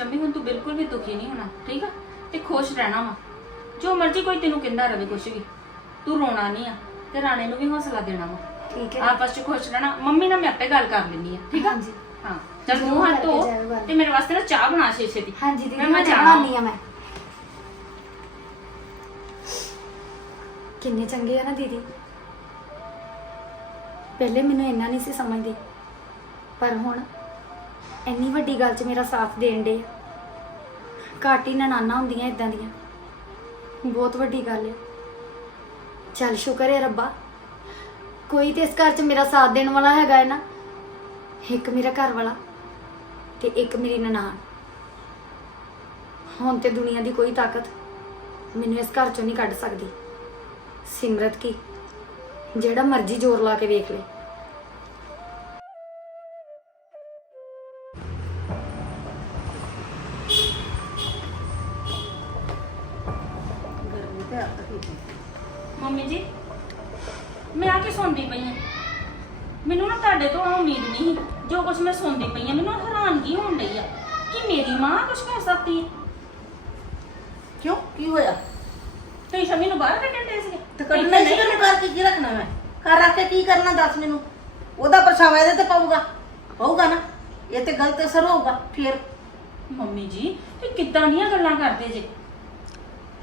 ਸ਼ੰਮੀ ਹੁਣ ਤੂੰ ਬਿਲਕੁਲ ਵੀ ਦੁਖੀ ਨਹੀਂ ਹੋਣਾ ਠੀਕ ਆ? ਤੇ ਖੁਸ਼ ਰਹਿਣਾ ਵਾ। ਜੋ ਮਰਜ਼ੀ ਕੋਈ ਤੈਨੂੰ ਕਹਿੰਦਾ ਰਵੇ ਕੁਛ ਵੀ ਤੂੰ ਰੋਣਾ ਨਹੀਂ ਆ ਤੇ ਰਾਣੇ ਨੂੰ ਵੀ ਹੌਸਲਾ ਦੇਣਾ ਵਾ। ਠੀਕ ਹੈ। ਆਪਸ ਚ ਖੁਸ਼ ਰਹਿਣਾ ਮੰਮੀ ਨਾਲ ਮੈਂ ਆਪੇ ਗੱਲ ਕਰ ਲੈਂਦੀ ਆ ਠੀਕ ਆ? ਹਾਂਜੀ। ਹਾਂ ਚੱਲ ਮੂੰਹ ਹੱਥ ਧੋ। ਤੇ ਮੇਰੇ ਵਾਸਤੇ ਨਾ ਚਾਹ ਬਣਾ ਸ਼ੀਸ਼ੇ ਦੀ ਹਾਂਜੀ ਦੀਦੀ ਮੈਂ ਜਾਣਾ ਬਣਾਉਣੀ ਆ ਮੈਂ। ਕਿੰਨੇ ਚੰਗੇ ਆ ਨਾ ਦੀਦੀ। ਪਹਿਲੇ ਮੈਨੂੰ ਇੰਨਾ ਨਹੀਂ ਸੀ ਸਮਝਦੀ ਪਰ ਹੁਣ ਇੰਨੀ ਵੱਡੀ ਗੱਲ 'ਚ ਮੇਰਾ ਸਾਥ ਦੇਣ ਦੇ ਘੱਟ ਹੀ ਨਨਾਨਾ ਹੁੰਦੀਆਂ ਇਦਾਂ ਦੀਆਂ। ਬਹੁਤ ਵੱਡੀ ਗੱਲ ਹੈ ਚੱਲ ਸ਼ੁਕਰ ਹੈ ਰੱਬਾ। ਕੋਈ ਤੇ ਇਸ ਘਰ 'ਚ ਮੇਰਾ ਸਾਥ ਦੇਣ ਵਾਲਾ ਹੈਗਾ ਹੈ ਨਾ। ਇੱਕ ਮੇਰਾ ਘਰ ਵਾਲਾ ਤੇ ਇੱਕ ਮੇਰੀ ਨਨਾਣ। ਹੁਣ ਤੇ ਦੁਨੀਆ ਦੀ ਕੋਈ ਤਾਕਤ ਮੈਨੂੰ ਇਸ ਘਰ ਚੋਂ ਨਹੀਂ ਕੱਢ ਸਕਦੀ। ਸਿਮਰਤ ਕੀ? ਜਿਹੜਾ ਮਰਜ਼ੀ ਜ਼ੋਰ ਲਾ ਕੇ ਵੇਖ ਲੈ। ਗਲਤ ਅਸਰ ਹੋਊਗਾ ਫਿਰ। ਮੰਮੀ ਜੀ ਇਹ ਕਿੱਦਾਂ ਦੀਆਂ ਗੱਲਾਂ ਕਰਦੇ ਜੇ?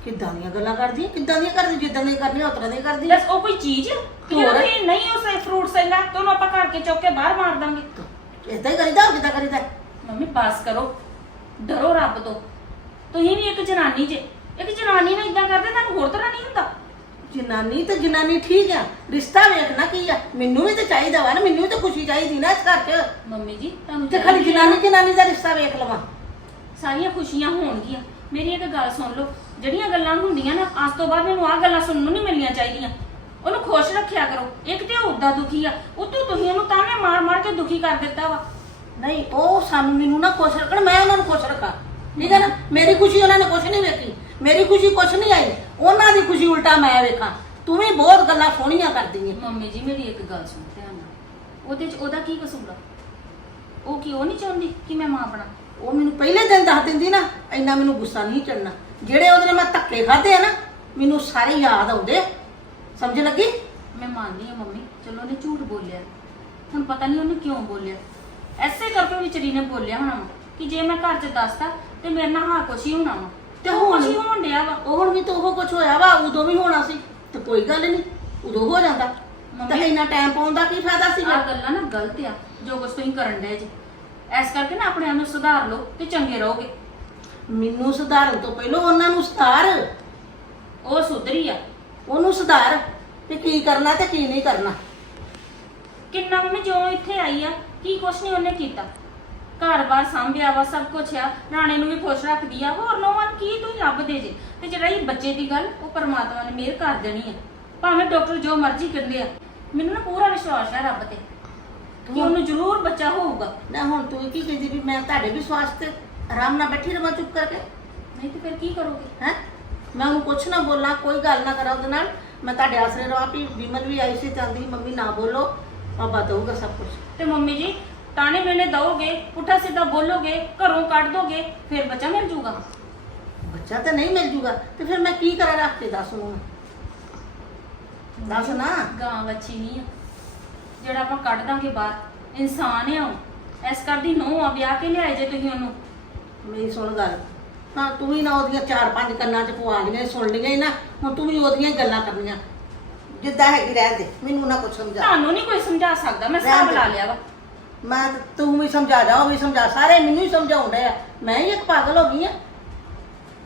ਕਿੱਦਾਂ ਦੀਆਂ ਗੱਲਾਂ ਕਰਦੀ ਹੈ? ਕਿੱਦਾਂ ਦੀਆਂ ਕਰਦੀ ਜਿੱਦਾਂ ਦੀਆਂ ਕਰਨੀਆਂ ਉਤਰਾਂ ਦੀਆਂ ਕਰਦੀ ਦੱਸ ਉਹ ਕੋਈ ਚੀਜ਼? ਕਿ ਹੋਰ? ਇਹ ਨਹੀਂ ਉਸ ਫਰੂਟ ਸੈਂਗਾ ਤੇ ਉਹਨੂੰ ਆਪਾਂ ਘਰ ਕੇ ਚੁੱਕ ਕੇ ਬਾਹਰ ਮਾਰ ਦਾਂਗੇ। ਇਦਾਂ ਹੀ ਕਰੀਦਾ ਹੋਰ ਕਿੱਦਾਂ ਕਰੀਦਾ? ਮੰਮੀ ਪਾਸ ਕਰੋ। ਡਰੋ ਰੱਬ ਤੋਂ। ਤੁਸੀਂ ਵੀ ਇੱਕ ਜਨਾਨੀ ਜੇ। ਇੱਕ ਜਨਾਨੀ ਨਾਲ ਇਦਾਂ ਕਰਦੇ ਤੁਹਾਨੂੰ ਹੋਰ ਤਰ੍ਹਾਂ ਨਹੀਂ ਹੁੰਦਾ। ਜਨਾਨੀ ਤੇ ਜਨਾਨੀ ਠੀਕ ਆ ਰਿਸ਼ਤਾ ਵੇਖਣਾ ਕੀ ਆ? ਮੈਨੂੰ ਵੀ ਤੇ ਚਾਹੀਦਾ ਵਾ ਨਾ ਮੈਨੂੰ ਵੀ ਤੇ ਖੁਸ਼ੀ ਚਾਹੀਦੀ ਨਾ ਇਸ ਘਰ 'ਚ। ਮੰਮੀ ਜੀ ਤੁਹਾਨੂੰ ਤੇ ਖਾਲੀ ਚਾਹੀਦੀ ਜਨਾਨੀ ਜਨਾਨੀ ਦਾ ਰਿਸ਼ਤਾ ਵੇਖ ਲਵਾਂ। ਸਾਰੀਆਂ ਖੁਸ਼ੀਆਂ ਹੋਣਗੀਆਂ। ਮੇਰੀ ਇੱਕ ਗੱਲ ਸੁਣ ਲਓ ਜਿਹੜੀਆਂ ਗੱਲਾਂ ਹੁੰਦੀਆਂ ਨਾ ਅੱਜ ਤੋਂ ਬਾਅਦ ਮੈਨੂੰ ਆਹ ਗੱਲਾਂ ਸੁਣਨ ਨੂੰ ਨਹੀਂ ਮਿਲਣੀਆਂ ਚਾਹੀਦੀਆਂ। ਉਹਨੂੰ ਖੁਸ਼ ਰੱਖਿਆ ਕਰੋ। ਇੱਕ ਤੇ ਉਹ ਉਦਾਂ ਦੁਖੀ ਆ ਉਤੋਂ ਤੁਸੀਂ ਉਹਨੂੰ ਤਾਨੇ ਮਾਰ ਮਾਰ ਕੇ ਦੁਖੀ ਕਰ ਦਿੱਤਾ ਵਾ। ਨਹੀਂ ਉਹ ਸਾਨੂੰ ਮੈਨੂੰ ਨਾ ਖੁਸ਼ ਰੱਖਣ ਮੈਂ ਉਹਨਾਂ ਨੂੰ ਖੁਸ਼ ਰੱਖਾਂ। ਠੀਕ ਹੈ ਨਾ? ਮੇਰੀ ਖੁਸ਼ੀ ਉਹਨਾਂ ਨੇ ਕੁਛ ਨਹੀਂ ਵੇਖੀ। ਮੇਰੀ ਖੁਸ਼ੀ ਕੁਛ ਨਹੀਂ ਆਈ। ਉਹਨਾਂ ਦੀ ਖੁਸ਼ੀ ਉਲਟਾ ਮੈਂ ਵੇਖਾਂ। ਤੂੰ ਵੀ ਬਹੁਤ ਗੱਲਾਂ ਸੋਹਣੀਆਂ ਕਰਦੀ ਹੈ ਮੰਮੀ ਜੀ ਮੇਰੀ ਇੱਕ ਗੱਲ ਸੁਣ ਧਿਆਨ ਨਾਲ। ਉਹਦੇ ਚ ਉਹਦਾ ਕੀ ਕਸੂਰ ਆ? ਉਹ ਕੀ ਉਹ ਨਹੀਂ ਚਾਹੁੰਦੀ ਕਿ ਮੈਂ ਮਾਂ ਬਣਾ? ਉਹ ਮੈਨੂੰ ਪਹਿਲੇ ਦਿਨ ਦੱਸ ਦਿੰਦੀ ਨਾ ਇੰਨਾ ਮੈਨੂੰ ਗੁੱਸਾ ਨਹੀਂ ਚੜਨਾ ਜਿਹੜੇ ਉਹਦੇ ਨਾਲ ਮੈਂ ਧੱਕੇ ਖਾਦੇ ਆ ਨਾ ਮੈਨੂੰ ਸਾਰੇ ਯਾਦ ਆਉਂਦੇ ਸਮਝ ਲੱਗੀ? ਮੈਂ ਮੰਨਦੀ ਆ ਮੰਮੀ ਚਲੋ ਉਹਨੇ ਝੂਠ ਬੋਲਿਆ। ਹੁਣ ਪਤਾ ਨਹੀਂ ਉਹਨੇ ਕਿਉਂ ਬੋਲਿਆ। ਐਸੇ ਕਰਕੇ ਵਿਚਰੀ ਨੇ ਬੋਲਿਆ ਹੋਣਾ ਵਾ ਕਿ ਜੇ ਮੈਂ ਘਰ 'ਚ ਦੱਸਤਾ ਤੇ ਮੇਰੇ ਨਾਲ ਹਾਂ ਕੁਛ ਹੀ ਹੋਣਾ ਵਾ। ਤੇ ਹੁਣ ਹੀ ਹੋਣ ਡਿਆ ਵਾ। ਉਹ ਹੁਣ ਵੀ ਤਾਂ ਉਹ ਕੁਝ ਹੋਇਆ ਵਾ ਉਦੋਂ ਵੀ ਹੋਣਾ ਸੀ ਤੇ ਕੋਈ ਗੱਲ ਨਹੀਂ ਉਦੋਂ ਹੋ ਜਾਂਦਾ। ਤੇ ਇੰਨਾ ਟਾਈਮ ਪਾਉਣ ਦਾ ਕੀ ਫਾਇਦਾ ਸੀ ਆ ਗੱਲਾਂ ਨਾ ਗਲਤ ਆ ਜੋ ਕੁਛ ਤੁਸੀਂ ਕਰਨ ਡਏ ਜੀ। ਐਸ ਕਰਕੇ ਨਾ ਆਪਣੇ ਆਪ ਨੂੰ ਸੁਧਾਰ ਲਓ ਤੇ ਚੰਗੇ ਰਹੋਗੇ। ਮੈਨੂੰ ਸੁਧਾਰਨ ਤੋਂ ਪਹਿਲਾਂ ਉਹਨਾਂ ਨੂੰ ਸੁਧਾਰ। ਉਹ ਸੁਧਰੀ ਆ। ਉਹਨੂੰ ਸੁਧਾਰ ਤੇ ਕੀ ਕਰਨਾ ਤੇ ਕੀ ਨਹੀਂ ਕਰਨਾ। ਕਿੰਨਾ ਮੰਮੀ ਜੋ ਇੱਥੇ ਆਈ ਆ ਕੀ ਕੁਛ ਨਹੀਂ ਉਹਨੇ ਕੀਤਾ। ਘਰ-ਬਾਰ ਸੰਭਿਆ ਵਾ ਸਭ ਕੁਛ ਆ। ਰਾਣੇ ਨੂੰ ਵੀ ਖੁਸ਼ ਰੱਖਦੀ ਆ। ਹੋਰ ਨੋਵਾਂ ਕੀ ਤੂੰ ਲੱਭਦੇ ਜੇ? ਤੇ ਜਿਹੜਾ ਇਹ ਬੱਚੇ ਦੀ ਗੱਲ ਉਹ ਪਰਮਾਤਮਾ ਨੇ ਮਿਹਰ ਕਰ ਦੇਣੀ ਆ। ਭਾਵੇਂ ਡਾਕਟਰ ਜੋ ਮਰਜ਼ੀ ਕਹਿੰਦੇ ਆ। ਮੈਨੂੰ ਨਾ ਪੂਰਾ ਵਿਸ਼ਵਾਸ ਹੈ ਰੱਬ ਤੇ ਕਿ ਉਹਨੂੰ ਜ਼ਰੂਰ ਬੱਚਾ ਹੋਊਗਾ। ਨਾ ਹੁਣ ਤੂੰ ਕੀ ਕਹਿੰਦੀ ਵੀ ਮੈਂ ਤੁਹਾਡੇ ਵਿਸ਼ਵਾਸ ਤੇ ਆਰਾਮ ਨਾਲ ਬੈਠੀ ਰਵਾਂ ਚੁੱਪ ਕਰਕੇ? ਨਹੀਂ ਤੇ ਫਿਰ ਕੀ ਕਰੋਗੇ? ਹੈ? ਮੈਂ ਉਹਨੂੰ ਕੁਛ ਨਾ ਬੋਲਾਂ ਕੋਈ ਗੱਲ ਨਾ ਕਰਾਂ ਉਹਦੇ ਨਾਲ। ਮੈਂ ਤੁਹਾਡੇ ਆਸਰੇ ਰਵਾਂ ਵੀ ਵਿਮਲ ਵੀ ਆਈ ਸੀ ਚਾਹੁੰਦੀ ਮੰਮੀ ਨਾ ਬੋਲੋ। ਬਾਬਾ ਦਊਗਾ ਸਭ ਕੁਝ ਤੇ ਮੰਮੀ ਜੀ ਤਾਣੇ ਮੈਨੇ ਦਓਗੇ ਪੁੱਠਾ ਸਿੱਧਾ ਬੋਲੋਗੇ ਘਰੋਂ ਕੱਢ ਦੋਗੇ ਫਿਰ ਬੱਚਾ ਮਿਲ ਜੂਗਾ। ਬੱਚਾ ਤਾਂ ਨਹੀਂ ਮਿਲ ਜੂਗਾ ਤੇ ਫਿਰ ਮੈਂ ਕੀ ਕਰਾਂ ਰੱਖ ਕੇ ਦੱਸ ਉਹਨੂੰ? ਦੱਸ ਨਾ। ਗਾਂ ਵੱਛੀ ਨਹੀਂ ਆ। ਜਿਹੜਾ ਆਪਾਂ ਕੱਢ ਦਾਂਗੇ ਬਾਹਰ ਇਨਸਾਨ ਆ ਉਹ। ਇਸ ਕਰਦੀ ਨੋ ਆ ਵਿਆਹ ਕੇ ਲਿਆਏ ਜੇ ਤੁਸੀਂ ਉਹਨੂੰ। ਮੇਰੀ ਸੁਣ ਗੱਲ। ਤਾਂ ਤੂੰ ਵੀ ਨਾ ਉਹਦੀਆਂ ਚਾਰ ਪੰਜ ਕੰਨਾਂ 'ਚ ਪਵਾ ਲਈਆਂ ਸੁਣ ਲਈਆਂ ਹੀ ਨਾ ਹੁਣ ਤੂੰ ਵੀ ਉਹਦੀਆਂ ਹੀ ਗੱਲਾਂ ਕਰਨੀਆਂ। ਜਿੱਦਾਂ ਹੈਗੀ ਰਹਿਣ ਦੇ ਮੈਨੂੰ ਨਾ ਕੁਛ ਸਮਝਾ। ਤੁਹਾਨੂੰ ਨਹੀਂ ਕੋਈ ਸਮਝਾ ਸਕਦਾ ਮੈਂ ਰਹਿਣ ਦੇ। ਲਾ ਲਿਆ ਵਾ। ਮੈਂ ਤਾਂ- ਵੀ ਸਮਝਾ ਜਾ ਉਹ ਵੀ ਸਮਝਾ ਸਾਰੇ ਮੈਨੂੰ ਹੀ ਸਮਝਾਉਣ ਡਏ ਆ। ਮੈਂ ਹੀ ਇੱਕ ਪਾਗਲ ਹੋ ਗਈ ਆ।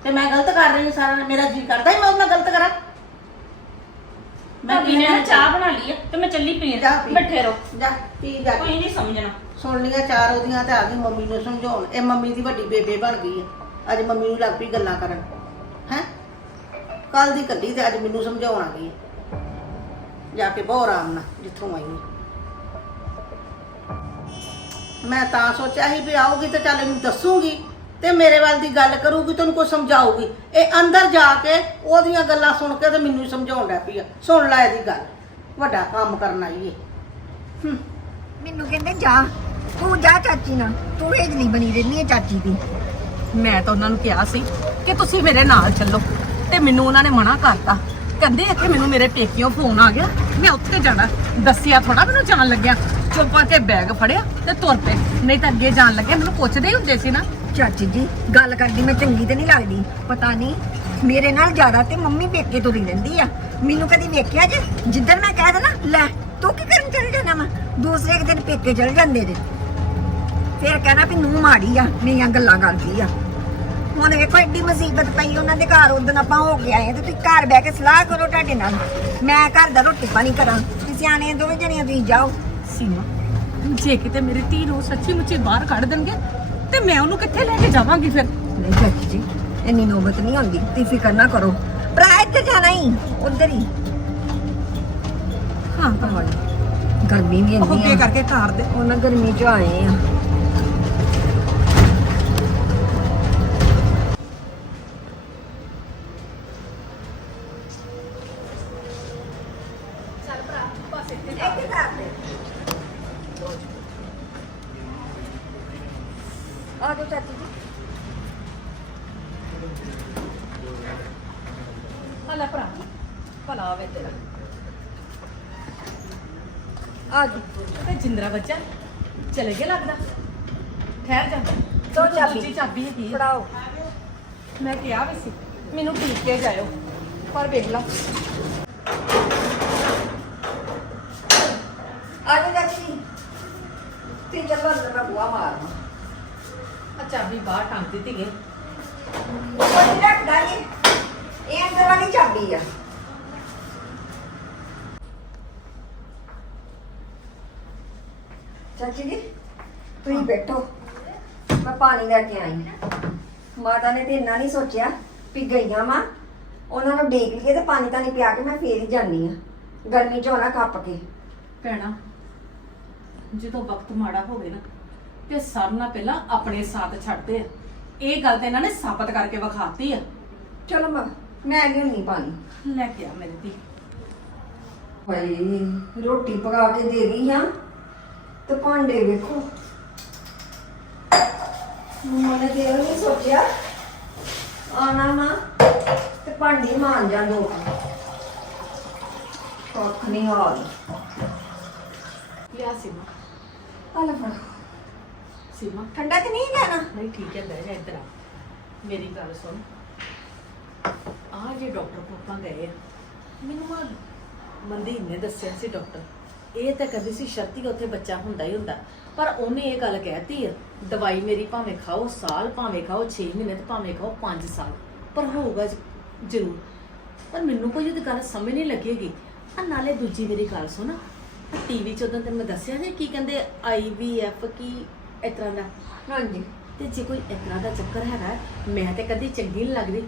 ਤੇ ਮੈਂ ਗਲਤ ਕਰ ਰਹੀ ਹਾਂ ਸਾਰਾ ਮੇਰਾ ਜੀ ਕਰਦਾ ਹੀ ਮੈਂ ਉਹਦੇ ਨਾਲ ਗਲਤ ਕਰਾਂ। ਭਾਬੀ ਨੇ ਨਾ ਚਾਹ ਬਣਾ ਲਈ ਆ ਤੇ ਮੈਂ ਚੱਲੀ ਪੀਣ ਜਾ ਪੀ। ਬੈਠੇ ਰਹੋ। ਜਾ ਪੀ ਜਾ ਕੇ। ਕੋਈ ਨਹੀਂ ਸਮਝਣਾ। ਸੁਣ ਲੀਆਂ ਚਾਰ ਉਹਦੀਆਂ ਤੇ ਆ ਗਈ ਮੰਮੀ ਨੂੰ ਸਮਝਾਉਣ। ਇਹ ਮੰਮੀ ਦੀ ਵੱਡੀ ਬੇਬੇ ਬਣ ਗਈ ਹੈ ਅੱਜ ਮੰਮੀ ਨੂੰ ਲੱਗ ਪਈ ਗੱਲਾਂ ਕਰਨ। ਹੈ? ਕੱਲ ਦੀ ਕੱਲੀ ਤੇ ਅੱਜ ਮੈਨੂੰ ਸਮਝਾਉਣ ਆ ਗਈ ਹੈ ਜਾ ਕੇ ਬਹੁਤ ਆਰਾਮ ਨਾਲ ਜਿੱਥੋਂ ਆਈ ਹੈ ਮੈਂ ਤਾਂ ਸੋਚਿਆ ਸੀ ਵੀ ਆਊਗੀ ਤੇ ਚੱਲ ਇਹਨੂੰ ਦੱਸੂਗੀ ਤੇ ਮੇਰੇ ਵੱਲ ਦੀ ਗੱਲ ਕਰੂਗੀ ਤੈਨੂੰ ਕੋਈ ਸਮਝਾਊਗੀ। ਇਹ ਅੰਦਰ ਜਾ ਕੇ ਉਹਦੀਆਂ ਗੱਲਾਂ ਸੁਣ ਕੇ ਤੇ ਮੈਨੂੰ ਹੀ ਸਮਝਾਉਣ ਲੱਗ ਪਈ ਆ। ਸੁਣ ਲੈ ਇਹਦੀ ਗੱਲ। ਵੱਡਾ ਕੰਮ ਕਰਨ ਆਈ ਏ। ਹੂੰ। ਮੈਨੂੰ ਕਹਿੰਦੇ ਜਾ ਤੂੰ ਜਾ ਚਾਚੀ ਨਾਲ। ਤੂੰ ਹੇਜਲੀ ਬਣੀ ਰਹਿੰਦੀ ਹੈ ਚਾਚੀ ਦੀ। ਮੈਂ ਤਾਂ ਉਹਨਾਂ ਨੂੰ ਕਿਹਾ ਸੀ ਕਿ ਤੁਸੀਂ ਮੇਰੇ ਨਾਲ ਚੱਲੋ ਤੇ ਮੈਨੂੰ ਉਹਨਾਂ ਨੇ ਮਨਾ ਕਰਤਾ। ਕਹਿੰਦੇ ਇੱਥੇ ਮੈਨੂੰ ਮੇਰੇ ਪੇਕਿਓ ਫੋਨ ਆ ਗਿਆ। ਮੈਂ ਉੱਥੇ ਜਾਣਾ। ਦੱਸਿਆ ਥੋੜਾ ਮੈਨੂੰ ਜਾਣ ਲੱਗਿਆ। ਚੁੱਪ ਕਰਕੇ ਬੈਗ ਫੜਿਆ ਤੇ ਤੁਰ ਪਏ। ਨਹੀਂ ਤਾਂ ਅੱਗੇ ਜਾਣ ਲੱਗੇ। ਮੈਨੂੰ ਪੁੱਛਦੇ ਹੀ ਹੁੰਦੇ ਸੀ ਨਾ, ਚਾਚੀ ਜੀ, ਗੱਲ ਕਰਦੀ ਮੈਂ ਚੰਗੀ ਤੇ ਨਹੀਂ ਲੱਗਦੀ। ਪਤਾ ਨਹੀਂ, ਮੇਰੇ ਨਾਲ ਜ਼ਿਆਦਾ ਤੇ ਮੰਮੀ ਪੇਕੇ ਤੁਰੀ ਰਹਿੰਦੀ ਆ। ਮੈਨੂੰ ਕਦੀ ਵੇਖਿਆ ਜੇ? ਜਿੱਦਣ ਮੈਂ ਕਹਿ ਦੇਣਾ, ਲੈ, ਤੂੰ ਕੀ ਕਰਨ ਚੱਲ ਜਾਣਾ ਵਾ? ਦੂਸਰੇ ਇੱਕ ਦਿਨ ਪੇਕੇ ਚਲ ਜਾਂਦੇ ਜੇ। ਫਿਰ ਕਹਿਣਾ ਵੀ ਨੂੰ ਮਾੜੀ ਆ, ਮੇਰੀਆਂ ਗੱਲਾਂ ਕਰਦੀ ਆ। ਹੁਣ ਵੇਖੋ ਐਡੀ ਮੁਸੀਬਤ ਪਈ ਉਹਨਾਂ ਦੇ ਘਰ ਉਦੋਂ ਆਪਾਂ ਹੋ ਕੇ ਆਏ ਤੇ ਤੁਸੀਂ ਘਰ ਬਹਿ ਕੇ ਸਲਾਹ ਕਰੋ ਤੁਹਾਡੇ ਨਾਲ। ਮੈਂ ਘਰ ਦਾ ਰੋਟੀ ਪਾਣੀ ਕਰਾਂ। ਤੁਸੀਂ ਸਿਆਣੇ ਦੋਵੇਂ ਜਣੀਆਂ ਤੁਸੀਂ ਜਾਓ। ਸੀਮਾ ਜੇ ਕਿਤੇ ਮੇਰੀ ਧੀ ਨੂੰ ਸੱਚੀ ਮੁੱਚੀ ਬਾਹਰ ਕੱਢ ਦੇਣਗੇ ਤੇ ਮੈਂ ਉਹਨੂੰ ਕਿੱਥੇ ਲੈ ਕੇ ਜਾਵਾਂਗੀ ਫਿਰ? ਨਹੀਂ ਚਾਚੀ ਜੀ ਇੰਨੀ ਨੌਬਤ ਨਹੀਂ ਆਉਂਦੀ। ਤੁਸੀਂ ਫਿਕਰ ਨਾ ਕਰੋ। ਭਰਾ ਇੱਥੇ ਜਾਣਾ ਹੀ ਉਧਰ ਹੀ। ਹਾਂ ਭਰਾਵਾ ਗਰਮੀ ਵੀ ਇੰਨੀ ਆ। ਕਰਕੇ ਘਰ ਦੇ। ਉਹਨਾਂ ਗਰਮੀ ਚ ਆਏ ਆ। ਹੈਗੀ ਮੈਂ ਕਿਹਾ ਵੀ ਸੀ ਮੈਨੂੰ ਠੀਕ ਕੇ ਜਾਇਓ ਪਰ ਵੇਖ ਲਾ। ਆ ਜਾਓ ਚਾਚੀ ਜੀ। ਤੇ ਚੱਲੋ ਅੰਦਰ ਮੈਂ ਬੁਆ ਮਾਰਨਾ। ਆ ਚਾਬੀ ਬਾਹਰ ਟੰਗ ਦਿੱਤੀ ਗਈ। ਕੋਈ ਨੀ ਰੱਖਦਾ ਜੀ। ਇਹ ਅੰਦਰ ਵਾਲੀ ਚਾਬੀ ਆ। ਚਾਚੀ ਜੀ ਤੁਸੀਂ ਬੈਠੋ। ਪਾਣੀ ਲੈ ਕੇ ਆਈ। ਮਾਤਾ ਨੇ ਤੇ ਇੰਨਾ ਨਹੀਂ ਸੋਚਿਆ ਵੀ ਗਈਆਂ ਵਾ ਉਹਨਾਂ ਨੂੰ ਦੇਖ ਲਈਏ ਤੇ ਪਾਣੀ ਤਾਂ ਨਹੀਂ ਪਿਆ ਕੇ ਮੈਂ ਫੇਰ ਹੀ ਜਾਨੀ ਆ ਗਰਮੀ ਚ ਹੋਣਾ ਕੱਪ ਕੇ। ਭੈਣਾ ਜਦੋਂ ਵਕਤ ਮਾੜਾ ਹੋਵੇ ਨਾ ਤੇ ਸਭ ਨਾਲ ਪਹਿਲਾਂ ਆਪਣੇ ਸਾਥ ਛੱਡਦੇ ਆ। ਇਹ ਗੱਲ ਤੇ ਇਹਨਾਂ ਨੇ ਸਾਬਤ ਕਰਕੇ ਵਿਖਾਤੀ ਆ। ਚਲੋ ਮੈਂ ਮੈਂ ਲਿਆਉਣੀ ਪਾਣੀ। ਲੈ ਕੇ ਆ ਮੇਰੀ ਧੀ। ਭਾਈ ਰੋਟੀ ਪਕਾ ਕੇ ਦੇ ਰਹੀ ਹਾਂ ਤੇ ਭਾਂਡੇ ਵੇਖੋ। ਮਨੇ ਤੇ ਇਹ ਨਹੀਂ ਸੋਚਿਆ? ਆਣਾ ਨਾ ਤੇ ਭਾਂਡੇ ਮਾਂ ਜਾਂ ਦੋ। ਕੱਖ ਨਹੀਂ ਹਾਲ। ਲਿਆ ਸੀਮਾ। ਹਲ ਫੜ। ਸੀਮਾ। ਠੰਡਾ ਤੇ ਨਹੀਂ ਲੈਣਾ? ਨਹੀਂ ਠੀਕ ਹੈ ਬਹਿ ਜਾ ਇੱਧਰ ਆ। ਮੇਰੀ ਗੱਲ ਸੁਣ। ਆ ਜੇ ਡਾਕਟਰ ਗਏ ਆ ਮੈਨੂੰ ਆ ਮਨਦੀਪ ਨੇ ਦੱਸਿਆ ਸੀ ਡਾਕਟਰ। ਇਹ ਤਾਂ ਕਦੀ ਸੀ ਸ਼ਰਤੀ ਉੱਥੇ ਬੱਚਾ ਹੁੰਦਾ ਹੀ ਹੁੰਦਾ। ਪਰ ਉਹਨੇ ਇਹ ਗੱਲ ਕਹਿਤੀ ਆ ਦਵਾਈ ਮੇਰੀ ਭਾਵੇਂ ਖਾਓ ਸਾਲ ਭਾਵੇਂ ਖਾਓ 6 ਮਹੀਨੇ ਤੇ ਭਾਵੇਂ ਖਾਓ 5 ਸਾਲ। ਪਰ ਹੋਊਗਾ ਜ਼ਰੂਰ। ਪਰ ਮੈਨੂੰ ਕੋਈ ਉਹਦੀ ਗੱਲ ਸਮਝ ਨਹੀਂ ਲੱਗੇਗੀ। ਆ ਨਾਲੇ ਦੂਜੀ ਮੇਰੀ ਗੱਲ ਸੁਣ। ਟੀਵੀ 'ਚ ਉਦੋਂ ਤੈਨੂੰ ਮੈਂ ਦੱਸਿਆ ਨੇ ਕੀ ਕਹਿੰਦੇ ਆਈਵੀਐਫ ਕੀ ਇਸ ਤਰ੍ਹਾਂ ਦਾ? ਹਾਂਜੀ। ਤੇ ਜੇ ਕੋਈ ਇਸ ਤਰ੍ਹਾਂ ਦਾ ਚੱਕਰ ਹੈਗਾ ਮੈਂ ਤੇ ਕਦੀ ਚੰਗੀ ਨਹੀਂ ਲੱਗਦੀ।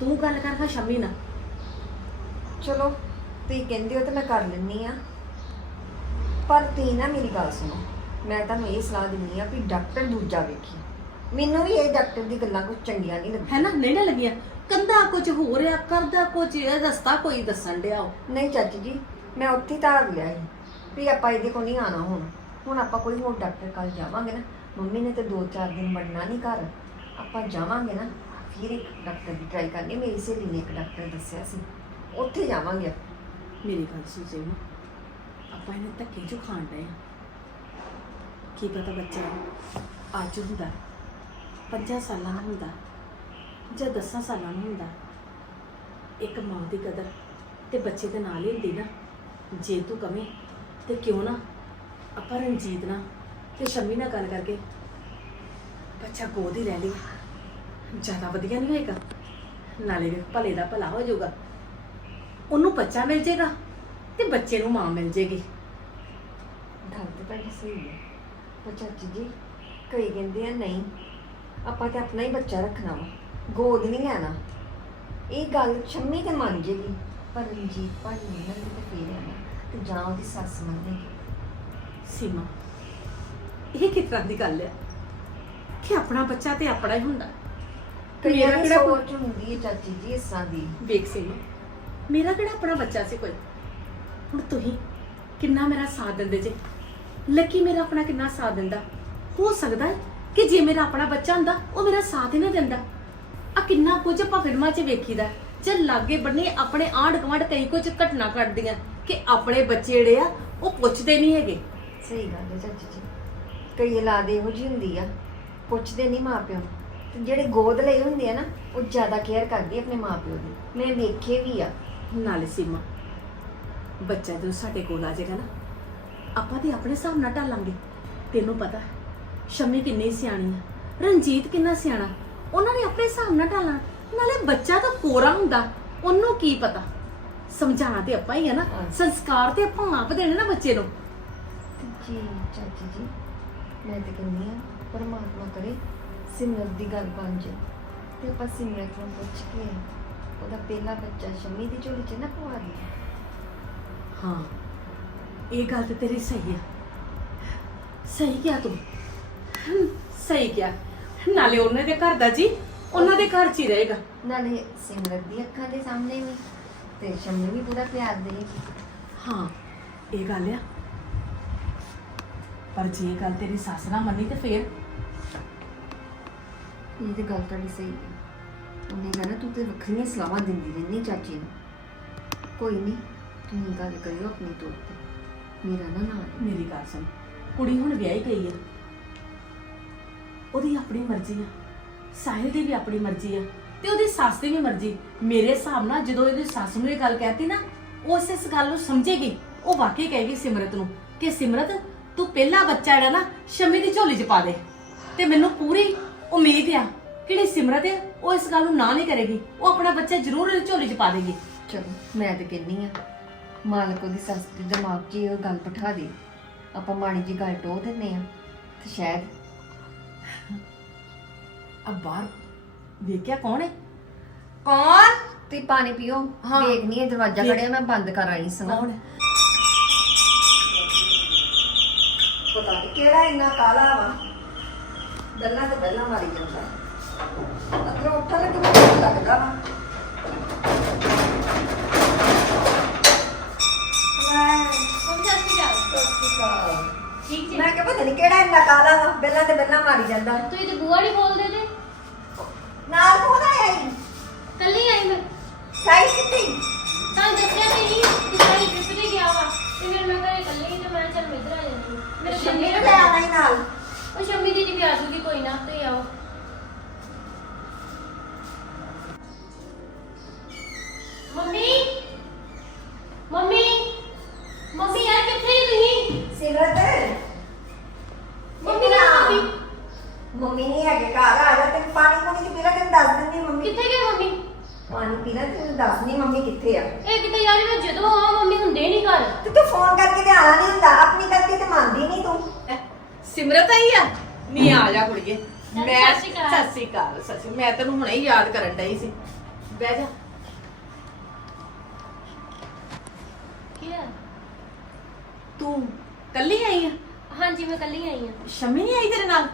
ਤੂੰ ਗੱਲ ਕਰ ਸ਼ਮੀ ਨਾ ਚਲੋ ਤੁਸੀਂ ਕਹਿੰਦੇ ਹੋ ਤੇ ਮੈਂ ਕਰ ਲੈਣੀ ਆ ਪਰ ਤੁਸੀਂ ਨਾ ਮੇਰੀ ਗੱਲ ਸੁਣੋ। ਮੈਂ ਤੁਹਾਨੂੰ ਇਹ ਸਲਾਹ ਦਿੰਨੀ ਆ ਵੀ ਡਾਕਟਰ ਦੂਜਾ ਵੇਖੀ। ਮੈਨੂੰ ਵੀ ਇਹ ਡਾਕਟਰ ਦੀ ਗੱਲਾਂ ਕੁਝ ਚੰਗੀਆਂ ਨਹੀਂ ਲੱਗਦੀਆਂ ਹੈ ਨਾ ਨਹੀਂ ਨਾ ਲੱਗੀਆਂ। ਕੰਦਾ ਕੁਝ ਹੋ ਰਿਹਾ ਕਰਦਾ ਕੁਝ ਇਹ ਰਸਤਾ ਕੋਈ ਦੱਸਣ ਡਿਆ ਉਹ। ਨਹੀਂ ਚਾਚੀ ਜੀ ਮੈਂ ਉੱਥੇ ਧਾਰ ਲਿਆ ਸੀ ਵੀ ਆਪਾਂ ਇਹਦੇ ਕੋਲ ਨਹੀਂ ਆਣਾ ਹੁਣ। ਹੁਣ ਆਪਾਂ ਕੋਈ ਹੋਰ ਡਾਕਟਰ ਕੋਲ ਜਾਵਾਂਗੇ ਨਾ ਮੰਮੀ ਨੇ ਤੇ 2-4 ਦਿਨ ਵੜਨਾ ਨਹੀਂ ਘਰ। ਆਪਾਂ ਜਾਵਾਂਗੇ ਨਾ ਫਿਰ ਇੱਕ ਡਾਕਟਰ ਦੀ ਟਰਾਈ ਕਰਨੀ ਮੇਰੀ ਸਹੇਲੀ ਨੇ ਇੱਕ ਡਾਕਟਰ ਦੱਸਿਆ ਸੀ। ਉੱਥੇ ਜਾਵਾਂਗੇ ਮੇਰੀ ਗੱਲ ਸੁਣ ਜੀ ਆਪਾਂ ਇਹਨੂੰ ਧੱਕੇ ਜੋ ਖਾਣ ਡਏ ਹਾਂ ਕੀ ਪਤਾ ਬੱਚਾ ਅੱਜ ਹੁੰਦਾ, ਪੰਜਾਂ ਸਾਲਾਂ ਦਾ ਹੁੰਦਾ, ਜਾਂ 10 ਸਾਲਾਂ ਦਾ ਹੁੰਦਾ। ਇੱਕ ਮਾਂ ਦੀ ਕਦਰ ਤੇ ਬੱਚੇ ਦੇ ਨਾਲ ਹੀ ਹੁੰਦੀ ਨਾ। ਜੇ ਤੂੰ ਕਵੇਂ ਤੇ ਕਿਉਂ ਨਾ ਆਪਾਂ ਰਣਜੀਤ ਨਾਲ ਤੇ ਸ਼ੰਮੀ ਨਾਲ ਗੱਲ ਕਰਕੇ ਬੱਚਾ ਗੋਦ ਹੀ ਲੈ ਲਈ ਜ਼ਿਆਦਾ ਵਧੀਆ ਨਹੀਂ ਹੋਏਗਾ। ਨਾਲੇ ਵੀ ਭਲੇ ਦਾ ਭਲਾ ਹੋ ਜਾਊਗਾ। ਉਹਨੂੰ ਬੱਚਾ ਮਿਲ ਜਾਏਗਾ। ਤੇ ਬੱਚੇ ਨੂੰ ਮਾਂ ਮਿਲ ਜਾਏਗੀ ਗੱਲ ਤੇ ਤੁਹਾਡੀ ਸਹੀ ਹੈ। ਪਰ ਚਾਚੀ ਜੀ ਕਈ ਕਹਿੰਦੇ ਆ ਨਹੀਂ ਆਪਾਂ ਤੇ ਆਪਣਾ ਹੀ ਬੱਚਾ ਰੱਖਣਾ ਵਾ ਗੋਦ ਨਹੀਂ ਲੈਣਾ। ਇਹ ਗੱਲ ਛੰਮੀ ਤੇ ਮੰਨ ਜੇਗੀ। ਪਰ ਰਣਜੀਤ ਭਾਜੀ ਨੇ ਨਾ ਤੇ ਫੇਰ ਨਾ ਤੇ ਜਾਂ ਉਹਦੀ ਸੱਸ ਮੰਨੇਗੀ ਸੀਮਾ ਇਹ ਕਿਸ ਤਰ੍ਹਾਂ ਦੀ ਗੱਲ ਹੈ? ਕਿ ਆਪਣਾ ਬੱਚਾ ਤੇ ਆਪਣਾ ਹੀ ਹੁੰਦਾ। ਕਈਆਂ ਮੇਰਾ ਦੀ ਕਿਹੜਾ ਸੋਚ ਹੁੰਦੀ ਹੈ ਚਾਚੀ ਜੀ ਇਸ ਤਰ੍ਹਾਂ ਦੀ। ਵੇਖ ਸੀਮਾ ਮੇਰਾ ਕਿਹੜਾ ਆਪਣਾ ਬੱਚਾ ਸੀ ਕੋਈ? ਹੁਣ ਤੁਸੀਂ ਕਿੰਨਾ ਮੇਰਾ ਸਾਥ ਦਿੰਦੇ ਜੇ? ਲੱਕੀ ਮੇਰਾ ਆਪਣਾ ਕਿੰਨਾ ਸਾਥ ਦਿੰਦਾ? ਹੋ ਸਕਦਾ ਹੈ ਕਿ ਜੇ ਮੇਰਾ ਆਪਣਾ ਬੱਚਾ ਹੁੰਦਾ ਉਹ ਮੇਰਾ ਸਾਥ ਹੀ ਨਾ ਦਿੰਦਾ। ਆ ਕਿੰਨਾ ਕੁਝ ਆਪਾਂ ਫਿਲਮਾਂ 'ਚ ਵੇਖੀਦਾ ਜੇ ਲਾਗੇ ਬੰਨੇ ਆਪਣੇ ਆਂਢ ਗੁਆਂਢ ਕਈ ਕੁਝ ਘਟਨਾ ਘਟਦੀਆਂ ਕਿ ਆਪਣੇ ਬੱਚੇ ਜਿਹੜੇ ਆ ਉਹ ਪੁੱਛਦੇ ਨਹੀਂ ਹੈਗੇ। ਸਹੀ ਗੱਲ ਹੈ ਚਾਚੀ ਜੀ। ਕਈ ਔਲਾਦ ਇਹੋ ਜਿਹੀ ਹੁੰਦੀ ਆ ਪੁੱਛਦੇ ਨਹੀਂ ਮਾਪਿਓ। ਤੇ ਜਿਹੜੇ ਗੋਦ ਲਏ ਹੁੰਦੇ ਆ ਨਾ ਉਹ ਜ਼ਿਆਦਾ ਕੇਅਰ ਕਰਦੀ ਆਪਣੇ ਮਾਪਿਓ ਦੀ। ਮੈਂ ਵੇਖੇ ਵੀ ਆ। ਨਾਲੇ ਸੀਮਾ ਬੱਚਾ ਜਦੋਂ ਸਾਡੇ ਕੋਲ ਆ ਜਾਏਗਾ ਨਾ ਆਪਾਂ ਤੇ ਆਪਣੇ ਹਿਸਾਬ ਨਾਲ ਢਾਲਾਂਗੇ। ਤੈਨੂੰ ਪਤਾ ਸ਼ਮੀ ਕਿੰਨੀ ਸਿਆਣੀ ਆ ਰਣਜੀਤ ਕਿੰਨਾ ਸਿਆਣਾ ਉਹਨਾਂ ਨੇ ਆਪਣੇ ਹਿਸਾਬ ਨਾਲ ਢਾਲਣਾ ਨਾਲੇ ਬੱਚਾ ਤਾਂ ਕੋਰਾ ਹੁੰਦਾ ਉਹਨੂੰ ਕੀ ਪਤਾ? ਸਮਝਾਣਾ ਤੇ ਆਪਾਂ ਹੀ ਆ ਨਾ। ਸੰਸਕਾਰ ਤੇ ਆਪਾਂ ਆਪ ਦੇਣੇ ਨਾ ਬੱਚੇ ਨੂੰ। ਜੀ ਚਾਚੀ ਜੀ ਮੈਂ ਤੇ ਕਹਿੰਦੀ ਆ ਪਰਮਾਤਮਾ ਕਰੇ ਸਿਮਰਤ ਦੀ ਗੱਲ ਬਣ ਜੇ। ਤੇ ਆਪਾਂ ਸਿਮਰਤ ਨੂੰ ਪੁੱਛ ਕੇ ਉਹਦਾ ਪਹਿਲਾ ਬੱਚਾ ਸ਼ਮੀ ਦੀ ਝੋਲੀ 'ਚ ਨਾ ਪਵਾ ਦਈਏ। ਹਾਂ। ਇਹ ਗੱਲ ਤੇ ਤੇਰੀ ਸਹੀ ਆ। ਸਹੀ ਕਿਹਾ ਤੂੰ? ਹਮ, ਸਹੀ ਕਿਹਾ ਨਾਲੇ ਉਹਨਾਂ ਦੇ ਘਰ ਦਾ ਜੀ ਉਹਨਾਂ ਦੇ ਘਰ 'ਚ ਹੀ ਰਹੇਗਾ। ਨਾਲੇ ਸਿਮਰਤ ਦੀ ਅੱਖਾਂ ਦੇ ਸਾਹਮਣੇ ਵੀ ਤੇ ਸ਼ਮੀ ਵੀ ਪੂਰਾ ਪਿਆਰ ਦੇਗੀ ਹਾਂ ਇਹ ਗੱਲ ਆ। ਪਰ ਜੇ ਇਹ ਗੱਲ ਤੇਰੀ ਸੱਸ ਨਾ ਮੰਨੀ ਤੇ ਫੇਰ? ਇਹ ਤੇ ਗੱਲ ਤੁਹਾਡੀ ਸਹੀ ਹੈ ਉਹਨੇ ਕਹਿਣਾ ਤੂੰ ਤੇ ਵੱਖਰੀਆਂ ਸਲਾਹਾਂ ਦਿੰਦੀ ਰਹਿੰਦੀ ਚਾਚੀ ਨੂੰ। ਕੋਈ ਨਹੀਂ ਤੁਸੀਂ ਗੱਲ ਕਰਿਓ ਆਪਣੀ ਤੌਰ ਤੇ? ਮੇਰਾ ਨਾ ਨਾਂ ਲਓ। ਮੇਰੀ ਗੱਲ ਸੁਣ। ਕੁੜੀ ਹੁਣ ਵਿਆਹੀ ਗਈ ਆ। ਉਹਦੀ ਆਪਣੀ ਮਰਜ਼ੀ ਆ। ਸਾਹਿਲ ਦੀ ਵੀ ਆਪਣੀ ਮਰਜ਼ੀ ਆ। ਤੇ ਉਹਦੀ ਸੱਸ ਦੀ ਵੀ ਮਰਜ਼ੀ। ਮੇਰੇ ਹਿਸਾਬ ਨਾਲ ਜਦੋਂ ਇਹਦੀ ਸੱਸ ਨੂੰ ਇਹ ਗੱਲ ਕਹਿਤੀ ਨਾ ਉਸ ਇਸ ਗੱਲ ਨੂੰ ਸਮਝੇਗੀ। ਉਹ ਵਾਕਈ ਕਹੇਗੀ ਸਿਮਰਤ ਨੂੰ ਕਿ ਸਿਮਰਤ ਤੂੰ ਪਹਿਲਾ ਬੱਚਾ ਜਿਹੜਾ ਨਾ ਸ਼ਮੀ ਦੀ ਝੋਲੀ 'ਚ ਪਾ ਦੇ। ਤੇ ਮੈਨੂੰ ਪੂਰੀ ਉਮੀਦ ਆ ਕਿ ਜਿਹੜੀ ਸਿਮਰਤ ਹੈ ਉਹ ਇਸ ਗੱਲ ਨੂੰ ਨਾ ਨਹੀਂ ਕਰੇਗੀ। ਉਹ ਆਪਣਾ ਬੱਚਾ ਜ਼ਰੂਰ ਝੋਲੀ 'ਚ ਪਾ ਦੇਗੀ। ਚਲੋ ਮੈਂ ਤਾਂ ਕਹਿੰਨੀ ਆ ਮਾਲਕ ਉਹਦੀ ਸੱਸ ਦੇ ਦਿਮਾਗ 'ਚ ਇਹ ਗੱਲ ਬਿਠਾ ਦੇ। ਆਪਾਂ ਮਾੜੀ ਜੀ ਗੱਲ ਟੋ ਦਿੰਨੇ ਆ ਤੇ ਸ਼ਾਇਦ ਆ ਬਾਹਰ ਵੇਖਿਆ ਕੌਣ ਹੈ? ਕੌਣ? ਤੁਸੀਂ ਪਾਣੀ ਪੀਓ। ਹਾਂ। ਵੇਖਨੀ ਹੈ ਦਰਵਾਜ਼ਾ। ਖੜਿਆ ਮੈਂ ਬੰਦ ਕਰ ਆਈ ਸਾਂ। ਕੌਣ ਹੈ? ਪਤਾ ਨਹੀਂ ਕਿਹੜਾ ਇੰਨਾ ਕਾਲਾ ਵਾ। ਗੱਲਾਂ ਤੇ ਗੱਲਾਂ ਮਾਰੀ ਜਾਂਦਾ। ਅੰਦਰ ਉੱਠਣ ਲੱਗੇ ਮੈਨੂੰ ਲੱਗਦਾ ਵਾ। ਠੀਕ ਜੀ। ਮੈਂ ਕਿਹਾ ਪਤਾ ਨਹੀਂ ਕਿਹੜਾ ਇੰਨਾ ਕਾਲਾ ਵਾ ਗੱਲਾਂ ਤੇ ਗੱਲਾਂ ਮਾਰੀ ਜਾਂਦਾ। ਤੁਸੀਂ ਤੇ ਬੂਆ ਨਹੀਂ ਬੋਲਦੇ ਤੇ ਨਾਲ ਕੌਣ ਆਇਆ ਈ ਕੱਲੀ ਆਈ ਮੈਂ। ਸਾਈ ਕਿੱਥੇ? ਈ? ਤਾਂ ਦੱਸਿਆ ਤੇ ਨਹੀਂ ਕਿ ਸਾਈ ਟ੍ਰਿਪ ਤੇ ਗਿਆ ਵਾ। ਤੇ ਫਿਰ ਮੈਂ ਘਰੇ ਕੱਲੀ ਸੀ ਤੇ ਮੈਂ ਚੱਲ ਮੈਂ ਇੱਧਰ ਆ ਜਾਂਦੀ। ਮੇਰੇ ਸ਼ੰਮੀ ਨੂੰ ਲੈ ਆਉਣਾ ਈ ਨਾਲ। ਉਹ ਸ਼ੰਮੀ ਦੀਦੀ ਵੀ ਆ ਜੂਗੀ ਕੋਈ ਨਾ ਤੁਸੀਂ ਆਓ। ਮੰਮੀ? ਮੰਮੀ? ਹੀ ਸਿਮਰਤ? ਮੰਮੀ ਨਾ ਮੰਮੀ ਮੰਮੀ ਨਹੀਂ ਹੈਗੇ ਘਰ ਆ ਜਾ ਤੈਨੂੰ ਪਾਣੀ ਪੂਣੀ ਪੀਲਾ ਤੈਨੂੰ ਦੱਸ ਦਿੰਦੀ ਮੰਮੀ। ਕਿੱਥੇ ਗਏ ਮੰਮੀ? ਪਾਣੀ ਪੀਲਾ ਤੈਨੂੰ ਦੱਸਦੀ ਮੰਮੀ ਕਿੱਥੇ ਆ। ਇਹ ਕਿਤੇ ਯਾਰ ਮੈਂ ਜਦੋਂ ਆਵਾਂ ਮੰਮੀ ਹੁੰਦੇ ਨਹੀਂ ਘਰ। ਤੇ ਤੂੰ ਫੋਨ ਕਰਕੇ ਤੇ ਆਣਾ ਨਹੀਂ ਹੁੰਦਾ ਆਪਣੀ ਗਲਤੀ ਤੇ ਮੰਨਦੀ ਨਹੀਂ ਤੂੰ। ਸਿਮਰਤ ਆਈ ਆ? ਨਹੀਂ ਆ ਜਾ ਕੁੜੀਏ। ਮੈਂ ਸਤਿ ਸ਼੍ਰੀ ਅਕਾਲ। ਸਤਿ ਸ਼੍ਰੀ ਅਕਾਲ ਸਤਿ ਸ਼੍ਰੀ ਮੈਂ ਤੈਨੂੰ ਹੁਣੇ ਹੀ ਯਾਦ ਕਰਨ ਡਈ ਸੀ। ਬਹਿ ਜਾ। ਕੀ ਹੈ ਤੂੰ ਕੱਲੀ ਆਈ ਆ? ਹਾਂਜੀ ਮੈਂ ਕੱਲੀ ਆਈ ਹਾਂ ਸ਼ਮੀ ਨਹੀਂ ਆਈ ਤੇਰੇ ਨਾਲ?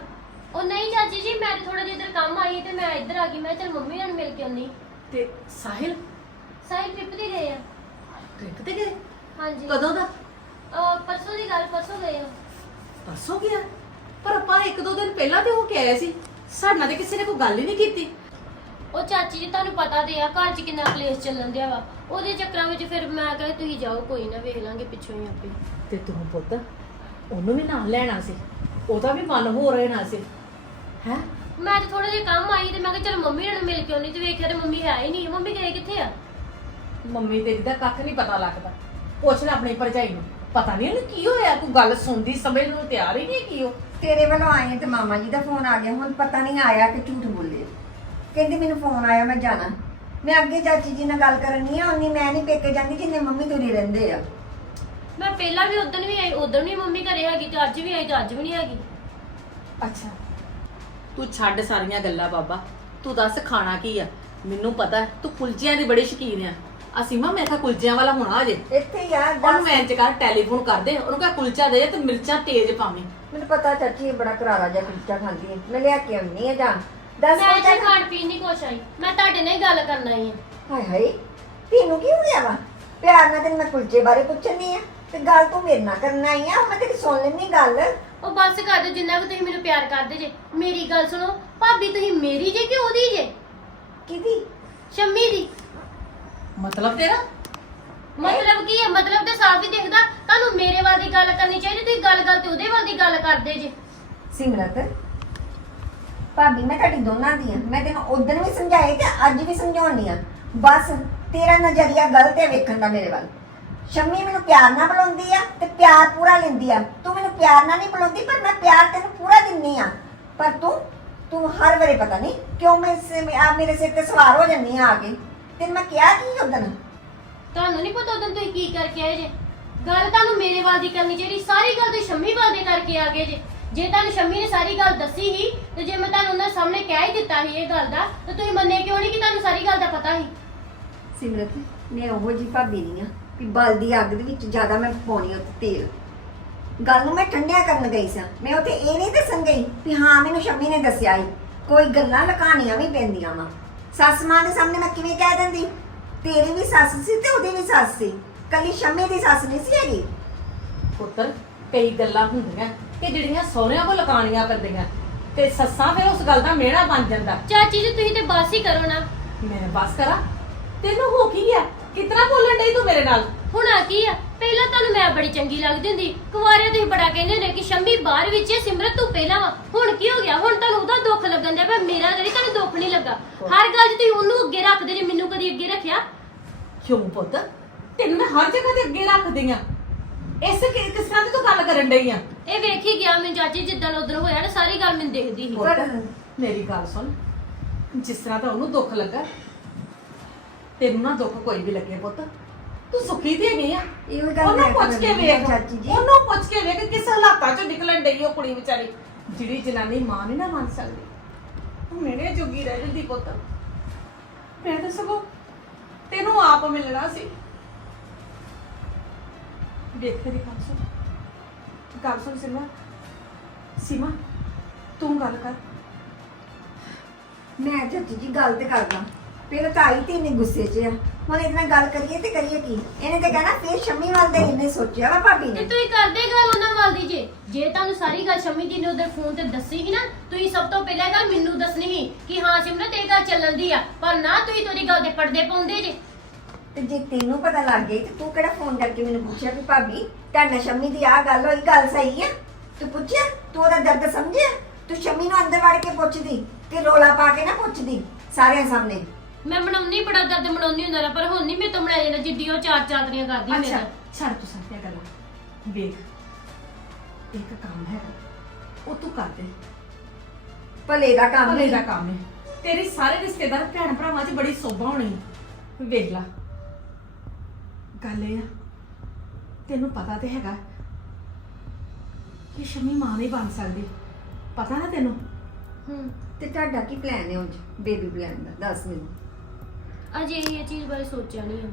ਉਹ ਨਹੀਂ ਚਾਚੀ ਜੀ ਮੈਂ ਤੇ ਥੋੜਾ ਜਿਹਾ ਇੱਧਰ ਕੰਮ ਆਈ ਤੇ ਮੈਂ ਇੱਧਰ ਆ ਗਈ। ਮੈਂ ਚੱਲ ਮੰਮੀ ਨਾਲ ਮਿਲ ਕੇ ਆਉਂਦੀ। ਤੇ ਸਾਹਿਲ? ਸਾਈ ਟ੍ਰਿਪ ਤੇ ਗਏ ਆ। ਟ੍ਰਿਪ ਤੇ ਗਏ? ਹਾਂਜੀ। ਕਦੋਂ ਦਾ? ਅਹ ਪਰਸੋਂ ਦੀ ਗੱਲ ਪਰਸੋਂ ਗਏ ਆ। ਪਰਸੋਂ ਗਿਆ? ਪਰ ਆਪਾਂ ਇੱਕ ਦੋ ਦਿਨ ਪਹਿਲਾਂ ਤੇ ਹੋ ਕੇ ਆਏ ਸੀ। ਸਾਡੇ ਨਾਲ ਤੇ ਕਿਸੇ ਨੇ ਕੋਈ ਗੱਲ ਹੀ ਨਹੀਂ ਕੀਤੀ। ਉਹ ਚਾਚੀ ਜੀ ਤੁਹਾਨੂੰ ਪਤਾ ਤੇ ਆ ਘਰ 'ਚ ਕਿੰਨਾ ਕਲੇਸ਼ ਚੱਲਣ ਦਿਆ ਵਾ। ਉਹਦੇ ਚੱਕਰਾਂ ਵਿੱਚ ਫਿਰ ਮੈਂ ਕਹੇ ਤੁਸੀਂ ਜਾਓ ਕੋਈ ਨਾ ਵੇਖ ਲਾਂਗੇ ਪਿੱਛੋਂ ਹੀ ਆਪੇ। ਤੇ ਤੂੰ ਪੁੱਤ ਉਹਨੂੰ ਵੀ ਨਾਲ ਲੈਣਾ ਸੀ ਉਹਦਾ ਵੀ ਮਨ ਹੋ ਰਹਿਣਾ ਸੀ ਹੈ? ਮੈਂ ਤੇ ਥੋੜਾ ਜਿਹਾ ਕੰਮ ਆਈ ਤੇ ਮੈਂ ਕਿਹਾ ਚਲ ਮੰਮੀ ਨਾਲ ਮਿਲ ਕੇ ਆਉਣੀ ਤੇ ਵੇਖਿਆ ਤੇ ਮੰਮੀ ਹੈ ਹੀ ਨਹੀਂ। ਮੰਮੀ ਗਏ ਕਿੱਥੇ ਆ? ਮੰਮੀ ਤੇਰੀ ਦਾ ਕੱਖ ਨਹੀਂ ਪਤਾ ਲੱਗਦਾ। ਪੁੱਛ ਲੈ ਆਪਣੀ ਭਰਜਾਈ ਨੂੰ। ਪਤਾ ਨਹੀਂ ਉਹਨੂੰ ਕੀ ਹੋਇਆ ਕੋਈ ਗੱਲ ਸੁਣਦੀ ਸਮਝ ਨੂੰ ਤਿਆਰ ਹੀ ਨਹੀਂ ਕੀ ਉਹ। ਤੇਰੇ ਵੱਲੋਂ ਆਏ ਤੇ ਮਾਮਾ ਜੀ ਦਾ ਫੋਨ ਆ ਗਿਆ ਹੁਣ ਪਤਾ ਨਹੀਂ ਆਇਆ ਕਿ ਝੂਠ ਬੋਲੇ ਕਹਿੰਦੀ ਮੈਨੂੰ ਫੋਨ ਆਇਆ ਮੈਂ ਜਾਣਾ। ਮੈਂ ਅੱਗੇ ਚਾਚੀ ਜੀ ਨਾਲ ਗੱਲ ਕਰਨੀ ਆ ਉਨੀ ਮੈਂ ਨਹੀਂ ਪੇਕੇ ਜਾਂਦੀ ਜਿੰਨੇ ਮੰਮੀ ਤੁਰੀ ਰਹਿੰਦੇ ਆ। ਮੈਂ ਪਹਿਲਾਂ ਵੀ ਉਦੋਂ ਵੀ ਆਈ ਉਦੋਂ ਵੀ ਮੰਮੀ ਘਰੇ ਹੈਗੀ ਤੇ ਅੱਜ ਵੀ ਆਈ ਤੇ ਅੱਜ ਵੀ ਨਹੀਂ ਹੈਗੀ। ਅੱਛਾ। ਤੂੰ ਛੱਡ ਸਾਰੀਆਂ ਗੱਲਾਂ ਬਾਬਾ ਤੂੰ ਦੱਸ ਖਾਣਾ ਕੀ ਆ? ਮੈਨੂੰ ਪਤਾ ਹੈ, ਤੂੰ ਕੁਲਚਿਆਂ ਦੀ ਬੜੀ ਸ਼ਕੀਨ ਆ। ਅਸੀਮਾ ਮੈਂ ਕਿਹਾ ਕੁਲਚਿਆਂ ਵਾਲਾ ਹੋਣਾ ਅਜੇ ਇੱਥੇ ਹੀ ਆ ਉਹਨੂੰ ਦੱਸ ਮੈਂ ਇੰਚ ਕਰ ਟੈਲੀਫੋਨ ਕਰ ਦੇ ਉਹਨੂੰ ਕਹ ਕੁਲਚਾ ਦੇ ਤੇ ਮਿਰਚਾਂ ਤੇਜ਼ ਪਾਵੀਂ। ਮੈਨੂੰ ਪਤਾ ਚਾਚੀ ਇਹ ਬੜਾ ਕਰਾਰਾ ਜਿਹਾ ਕੁਲਚਾ ਖਾਂਦੀ ਹੈ ਮੈਂ ਲਿਆ ਕੇ ਆਉਣੀ ਆ ਜਾਂ। ਦੱਸ ਮੈਂ ਜੇ ਖਾਣ ਪੀਣ ਨਹੀਂ ਕੁਛ ਆਈ। ਮੈਂ ਤੁਹਾਡੇ ਨਾਲ ਹੀ ਗੱਲ ਕਰਨ ਆਈ ਆ ਹਾਏ ਹਾਏ ਤੈਨੂੰ ਕੀ ਹੋ ਗਿਆ ਵਾ? ਪਿਆਰ ਨਾਲ ਤੈਨੂੰ ਮੈਂ ਕੁਲਚੇ ਬਾਰੇ ਪੁੱਛਣੀ ਆ ਤੇ ਗੱਲ ਤੂੰ ਮੇਰੇ ਨਾਲ ਕਰਨ ਆਈ ਆ ਮੈਂ ਤੇਰੀ ਸੁਣ ਲੈਣੀ ਗੱਲ। ਉਹ ਬੱਸ ਕਰ ਦਿਓ ਜਿੰਨਾ ਕੁ ਤੁਸੀਂ ਮੈਨੂੰ ਪਿਆਰ ਕਰਦੇ ਜੇ। ਮੇਰੀ ਗੱਲ ਸੁਣੋ ਭਾਬੀ ਤੁਸੀਂ ਮੇਰੀ ਜੇ ਕਿ ਉਹਦੀ ਜੇ? ਕਿਹਦੀ? ਸ਼ੰਮੀ ਦੀ। ਮਤਲਬ ਤੇਰਾ? ਮਤਲਬ ਕੀ ਹੈ? ਮਤਲਬ ਤੇ ਸਾਫ਼ ਹੀ ਦਿਖਦਾ। ਤੁਹਾਨੂੰ ਮੇਰੇ ਵੱਲ ਦੀ ਗੱਲ ਕਰਨੀ ਚਾਹੀਦੀ ਤੁਸੀਂ ਗੱਲ ਗੱਲ ਤੇ ਉਹਦੇ ਵੱਲ ਦੀ ਗੱਲ ਕਰਦੇ ਜੇ। ਸਿਮਰਤ ਭਾਬੀ, ਮੈਂ ਤੁਹਾਡੀ ਦੋਨਾਂ ਦੀ ਆ। ਮੈਂ ਤੈਨੂੰ ਉਦੋਂ ਵੀ ਸਮਝਾਈ ਤੇ ਅੱਜ ਵੀ ਸਮਝਾਉਣੀ ਆ। ਬਸ, ਤੇਰਾ ਨਜ਼ਰੀਆ ਗਲਤ ਹੈ ਵੇਖਣ ਦਾ ਮੇਰੇ ਵੱਲ। ਸ਼ੰਮੀ ਮੈਨੂੰ ਪਿਆਰ ਨਾਲ ਬੁਲਾਉਂਦੀ ਆ ਤੇ ਪਿਆਰ ਪੂਰਾ ਲੈਂਦੀ ਆ। ਤੂੰ ਮੈਨੂੰ ਪਿਆਰ ਨਾਲ ਨਹੀਂ ਬੁਲਾਉਂਦੀ, ਪਰ ਮੈਂ ਪਿਆਰ ਤੈਨੂੰ ਪੂਰਾ ਦਿੰਨੀ ਆ। ਪਰ ਤੂੰ ਤੂੰ ਹਰ ਵੇਲੇ ਪਤਾ ਨਹੀਂ ਕਿਉਂ ਮੈਂ ਆ ਮੇਰੇ ਸਿਰ ਤੇ ਸਵਾਰ ਹੋ ਜੰਨੀ ਆ ਆ ਕੇ। ਤੈਨੂੰ ਮੈਂ ਕਿਹਾ ਕੀ ਉਦੋਂ ਤੁਹਾਨੂੰ ਨਹੀਂ ਪਤਾ ਉਦੋਂ ਤੁਸੀਂ ਕੀ ਕਰਕੇ ਆਏ ਜੇ। ਗੱਲ ਤੁਹਾਨੂੰ ਮੇਰੇ ਵੱਲ ਦੀ ਕਰਨੀ ਚਾਹੀਦੀ, ਸਾਰੀ ਗੱਲ ਤੁਸੀਂ ਸ਼ੰਮੀ ਵੱਲ ਦੇ ਕਰਕੇ ਆ ਗਏ ਜੇ। ਜੇ ਤੁਹਾਨੂੰ ਸ਼ੰਮੀ ਨੇ ਸਾਰੀ ਗੱਲ ਦੱਸੀ ਹੀ ਤੇ ਜੇ ਮੈਂ ਤੁਹਾਨੂੰ ਉਹਨਾਂ ਸਾਹਮਣੇ ਕਹਿ ਹੀ ਦਿੱਤਾ ਸੀ ਇਹ ਗੱਲ ਦਾ ਤਾਂ ਤੁਸੀਂ ਮੰਨੇ ਕਿਉਂ ਨਹੀਂ ਕਿ ਤੁਹਾਨੂੰ ਸਾਰੀ ਗੱਲ ਦਾ ਪਤਾ ਸੀ? ਸਿਮਰਤ ਮੈਂ ਉਹੋ ਜੀ ਭਾਬੀ ਨਹੀਂ ਆ ਵੀ ਬਲਦੀ ਅੱਗ ਦੇ ਵਿੱਚ ਜ਼ਿਆਦਾ ਮੈਂ ਪਾਉਣੀ ਉੱਤੇ ਤੇਲ। ਗੱਲ ਨੂੰ ਮੈਂ ਠੰਡਿਆ ਕਰਨ ਗਈ ਸਾਂ। ਮੈਂ ਉੱਥੇ ਇਹ ਨਹੀਂ ਦੱਸਣ ਗਈ ਵੀ ਹਾਂ ਮੈਨੂੰ ਸ਼ੰਮੀ ਨੇ ਦੱਸਿਆ ਈ ਕੋਈ ਗੱਲਾਂ ਲਕਾਣੀਆਂ ਵੀ ਪੈਂਦੀਆਂ ਵਾ। ਸੱਸ ਮਾਂ ਦੇ ਸਾਹਮਣੇ ਮੈਂ ਕਿਵੇਂ ਕਹਿ ਦਿੰਦੀ? ਤੇਰੀ ਵੀ ਸੱਸ ਸੀ ਤੇ ਉਹਦੀ ਵੀ ਸੱਸ ਸੀ। ਕੱਲੀ ਸ਼ੰਮੀ ਦੀ ਸੱਸ ਨਹੀਂ ਸੀ ਹੈਗੀ। ਪੁੱਤਰ ਕਈ ਗੱਲਾਂ ਹੁੰਦੀਆਂ। ਕਿ ਜਿਹੜੀਆਂ ਸਹੁਰਿਆਂ ਕੋਲ ਲਕਾਣੀਆਂ ਪੈਂਦੀਆਂ ਤੇ ਸੱਸਾਂ ਫਿਰ ਉਸ ਗੱਲ ਦਾ ਮਿਹਣਾ ਬਣ ਜਾਂਦਾ। ਚਾਚੀ ਜੀ ਤੁਸੀਂ ਤੇ ਬਸ ਹੀ ਕਰੋ ਨਾ। ਮੈਂ ਬਸ ਕਰਾਂ? ਤੈਨੂੰ ਹੋ ਕੀ ਗਿਆ ਕਿਤਨਾ ਬੋਲਣ ਡਈ ਤੂੰ ਮੇਰੇ ਨਾਲ? ਹੁਣ ਆ ਕੀ ਆ? ਪਹਿਲਾਂ ਤੁਹਾਨੂੰ ਮੈਂ ਬੜੀ ਚੰਗੀ ਲੱਗਦੀ ਹੁੰਦੀ। ਕੁਵਾਰਿਆਂ ਤੁਸੀਂ ਬੜਾ ਕਹਿੰਦੇ ਨੇ ਕਿ ਸ਼ੰਮੀ ਬਾਹਰ ਵਿੱਚ ਹੈ ਸਿਮਰਤ ਤੂੰ ਪਹਿਲਾਂ ਵਾ। ਹੁਣ ਕੀ ਹੋ ਗਿਆ? ਹੁਣ ਤੁਹਾਨੂੰ ਉਹਦਾ ਦੁੱਖ ਲੱਗਣ ਦਿਆ ਪਰ ਮੇਰਾ ਜਿਹੜੀ ਤੁਹਾਨੂੰ ਦੁੱਖ ਨਹੀਂ ਲੱਗਾ। ਹਰ ਗੱਲ 'ਚ ਤੁਸੀਂ ਉਹਨੂੰ ਅੱਗੇ ਰੱਖਦੇ ਜੇ ਮੈਨੂੰ ਕਦੀ ਅੱਗੇ ਰੱਖਿਆ? ਕਿਉਂ ਪੁੱਤ? ਤੈਨੂੰ ਮੈਂ ਹਰ ਜਗ੍ਹਾ ਤੇ ਅੱਗੇ ਰੱਖਦੀ ਆ। ਇਸ ਕਿ- ਕਿਸ ਤਰ੍ਹਾਂ ਦੀ ਤੂੰ ਗੱਲ ਕਰਨ ਡਈ ਆ? ਇਹ ਵੇਖ ਹੀ ਗਿਆ ਮੈਨੂੰ ਚਾਚੀ ਜਿੱਦਣ ਉਦੋਂ ਹੋਇਆ ਨਾ ਸਾਰੀ ਗੱਲ ਮੈਨੂੰ ਦਿਖਦੀ ਸੀ। ਪੁੱਤ ਮੇਰੀ ਗੱਲ ਸੁਣ ਜਿਸ ਤਰ੍ਹਾਂ ਦਾ ਉਹਨੂੰ ਦੁੱਖ ਲੱਗਾ ਤੈਨੂੰ ਨਾ ਦੁੱਖ ਕੋਈ ਵੀ ਲੱਗੇ ਪੁੱਤ। ਤੂੰ ਸੁਖੀ ਤੇ ਗਈ ਆ। ਇਹੋ ਗੱਲ ਉਹਨੂੰ ਮੈਂ ਪੁੱਛ ਕੇ ਕਰਨੀ ਆ ਵੇਖ ਚਾਚੀ ਜੀ। ਉਹਨੂੰ ਪੁੱਛ ਕੇ ਵੇਖ ਕਿਸ ਹਾਲਾਤਾਂ ਚੋਂ ਨਿਕਲਣ ਡਈ ਉਹ ਕੁੜੀ ਵਿਚਾਰੀ। ਜਿਹੜੀ ਜਨਾਨੀ ਮਾਂ ਨਹੀਂ ਨਾ ਮੰਨ ਸਕਦੀ। ਉਹ ਮੇਰੇ ਜੋਗੀ ਰਹਿ ਜਾਂਦੀ ਪੁੱਤ। ਮੈਂ ਤਾਂ ਸਗੋਂ ਤੈਨੂੰ ਆਪ ਮਿਲਣਾ ਸੀ। ਵੇਖ ਤੇਰੀ ਗੱਲ ਸੁਣ। ਗੱਲ ਸੁਣ ਸੀਮਾ। ਸੀਮਾ ਤੂੰ ਗੱਲ ਕਰ। ਮੈਂ ਚਾਚੀ ਜੀ ਗੱਲ ਤੇ ਕਰਦਾ। ਪਹਿਲਾਂ ਤਾਂ ਆਈ ਤੇ ਇੰਨੇ ਗੁੱਸੇ 'ਚ ਆ। ਹੁਣ ਇਹਦੇ ਨਾਲ ਗੱਲ ਕਰੀਏ ਤੇ ਕਰੀਏ ਕੀ? ਇਹਨੇ ਤੇ ਕਹਿਣਾ ਫੇਰ ਸ਼ੰਮੀ ਵੱਲ ਦੇ ਇਹਨੇ ਸੋਚਿਆ ਵਾ ਭਾਬੀ ਤੇ ਨੇ ਤੁਸੀਂ ਕਰਦੇ ਗੱਲ ਉਹਨਾਂ ਵੱਲ ਦੀ ਜੇ। ਜੇ ਤੁਹਾਨੂੰ ਸਾਰੀ ਗੱਲ ਸ਼ੰਮੀ ਜੀ ਨੇ ਉਧਰ ਫੋਨ ਤੇ ਦੱਸੀ ਸੀ ਨਾ ਤੁਸੀਂ ਸਭ ਤੋਂ ਪਹਿਲਾਂ ਗੱਲ ਮੈਨੂੰ ਦੱਸਣੀ ਸੀ ਕਿ ਹਾਂ ਸਿਮਰਤ ਇਹ ਗੱਲ ਚੱਲਣ ਦੀ ਆ। ਪਰ ਨਾ ਤੁਸੀਂ ਤੁਹਾਡੀ ਗੱਲ ਦੇ ਪਰਦੇ ਪਾਉਂਦੇ ਜੇ। ਤੇ ਜੇ ਤੈਨੂੰ ਪਤਾ ਲੱਗ ਗਈ ਤੇ ਤੂੰ ਕਿਹੜਾ ਫੋਨ ਕਰਕੇ ਮੈਨੂੰ ਪੁੱਛਿਆ ਵੀ ਭਾਬੀ ਤੁਹਾਡਾ ਸ਼ੰਮੀ ਦੀ ਆਹ ਗੱਲ ਹੋਈ ਗੱਲ ਸਹੀ ਆ? ਤੂੰ ਪੁੱਛਿਆ? ਤੂੰ ਉਹਦਾ ਦਰਦ ਸਮਝਿਆ? ਤੂੰ ਸ਼ੰਮੀ ਨੂੰ ਅੰਦਰ ਵੜ ਕੇ ਪੁੱਛਦੀ ਤੇ ਰੋਲਾ ਪਾ ਕੇ ਨਾ ਪੁੱਛਦੀ ਸਾਰਿਆਂ ਸਾਹਮਣੇ। ਮੈਂ ਬਣਾਉਣੀ ਬੜਾ ਦਰਦ ਬਣਾਉਣੀ ਹੁੰਦਾ ਰਿਹਾ, ਪਰ ਹੁਣ ਨਹੀਂ ਮੇਰੇ ਤੋਂ ਬਣਾਇਆ ਜਾਂਦਾ ਜਿੱਡੀ ਉਹ ਚਾਰ ਚਾਦਰੀਆਂ ਕਰਦੀ ਮੇਰੇ ਅੱਛਾ ਛੱਡ ਤੂੰ ਸਾਰੀਆਂ ਗੱਲਾਂ। ਵੇਖ ਇੱਕ ਕੰਮ ਹੈ ਉਹ ਤੂੰ ਕਰ ਦੇ। ਭਲੇ ਦਾ ਕੰਮ ਭਲੇ ਨਹੀਂ ਦਾ ਕੰਮ ਹੈ। ਤੇਰੀ ਸਾਰੇ ਰਿਸ਼ਤੇਦਾਰ ਭੈਣ ਭਰਾਵਾਂ 'ਚ ਬੜੀ ਸੋਭਾ ਹੋਣੀ। ਵੇਖ ਲਾ ਗੱਲ ਇਹ ਆ। ਤੈਨੂੰ ਪਤਾ ਤੇ ਹੈਗਾ ਕਿ ਸ਼ਮੀ ਮਾਂ ਨਹੀਂ ਬਣ ਸਕਦੀ। ਪਤਾ ਨਾ ਤੈਨੂੰ? ਹੂੰ ਤੇ ਤੁਹਾਡਾ ਕੀ ਪਲਾਨ ਹੈ ਉਂਝ ਬੇਬੀ ਪਲਾਨ ਦਾ ਦੱਸ ਮੈਨੂੰ। ਅਜੇ ਇਹ ਚੀਜ਼ ਬਾਰੇ ਸੋਚਿਆ ਨਹੀਂ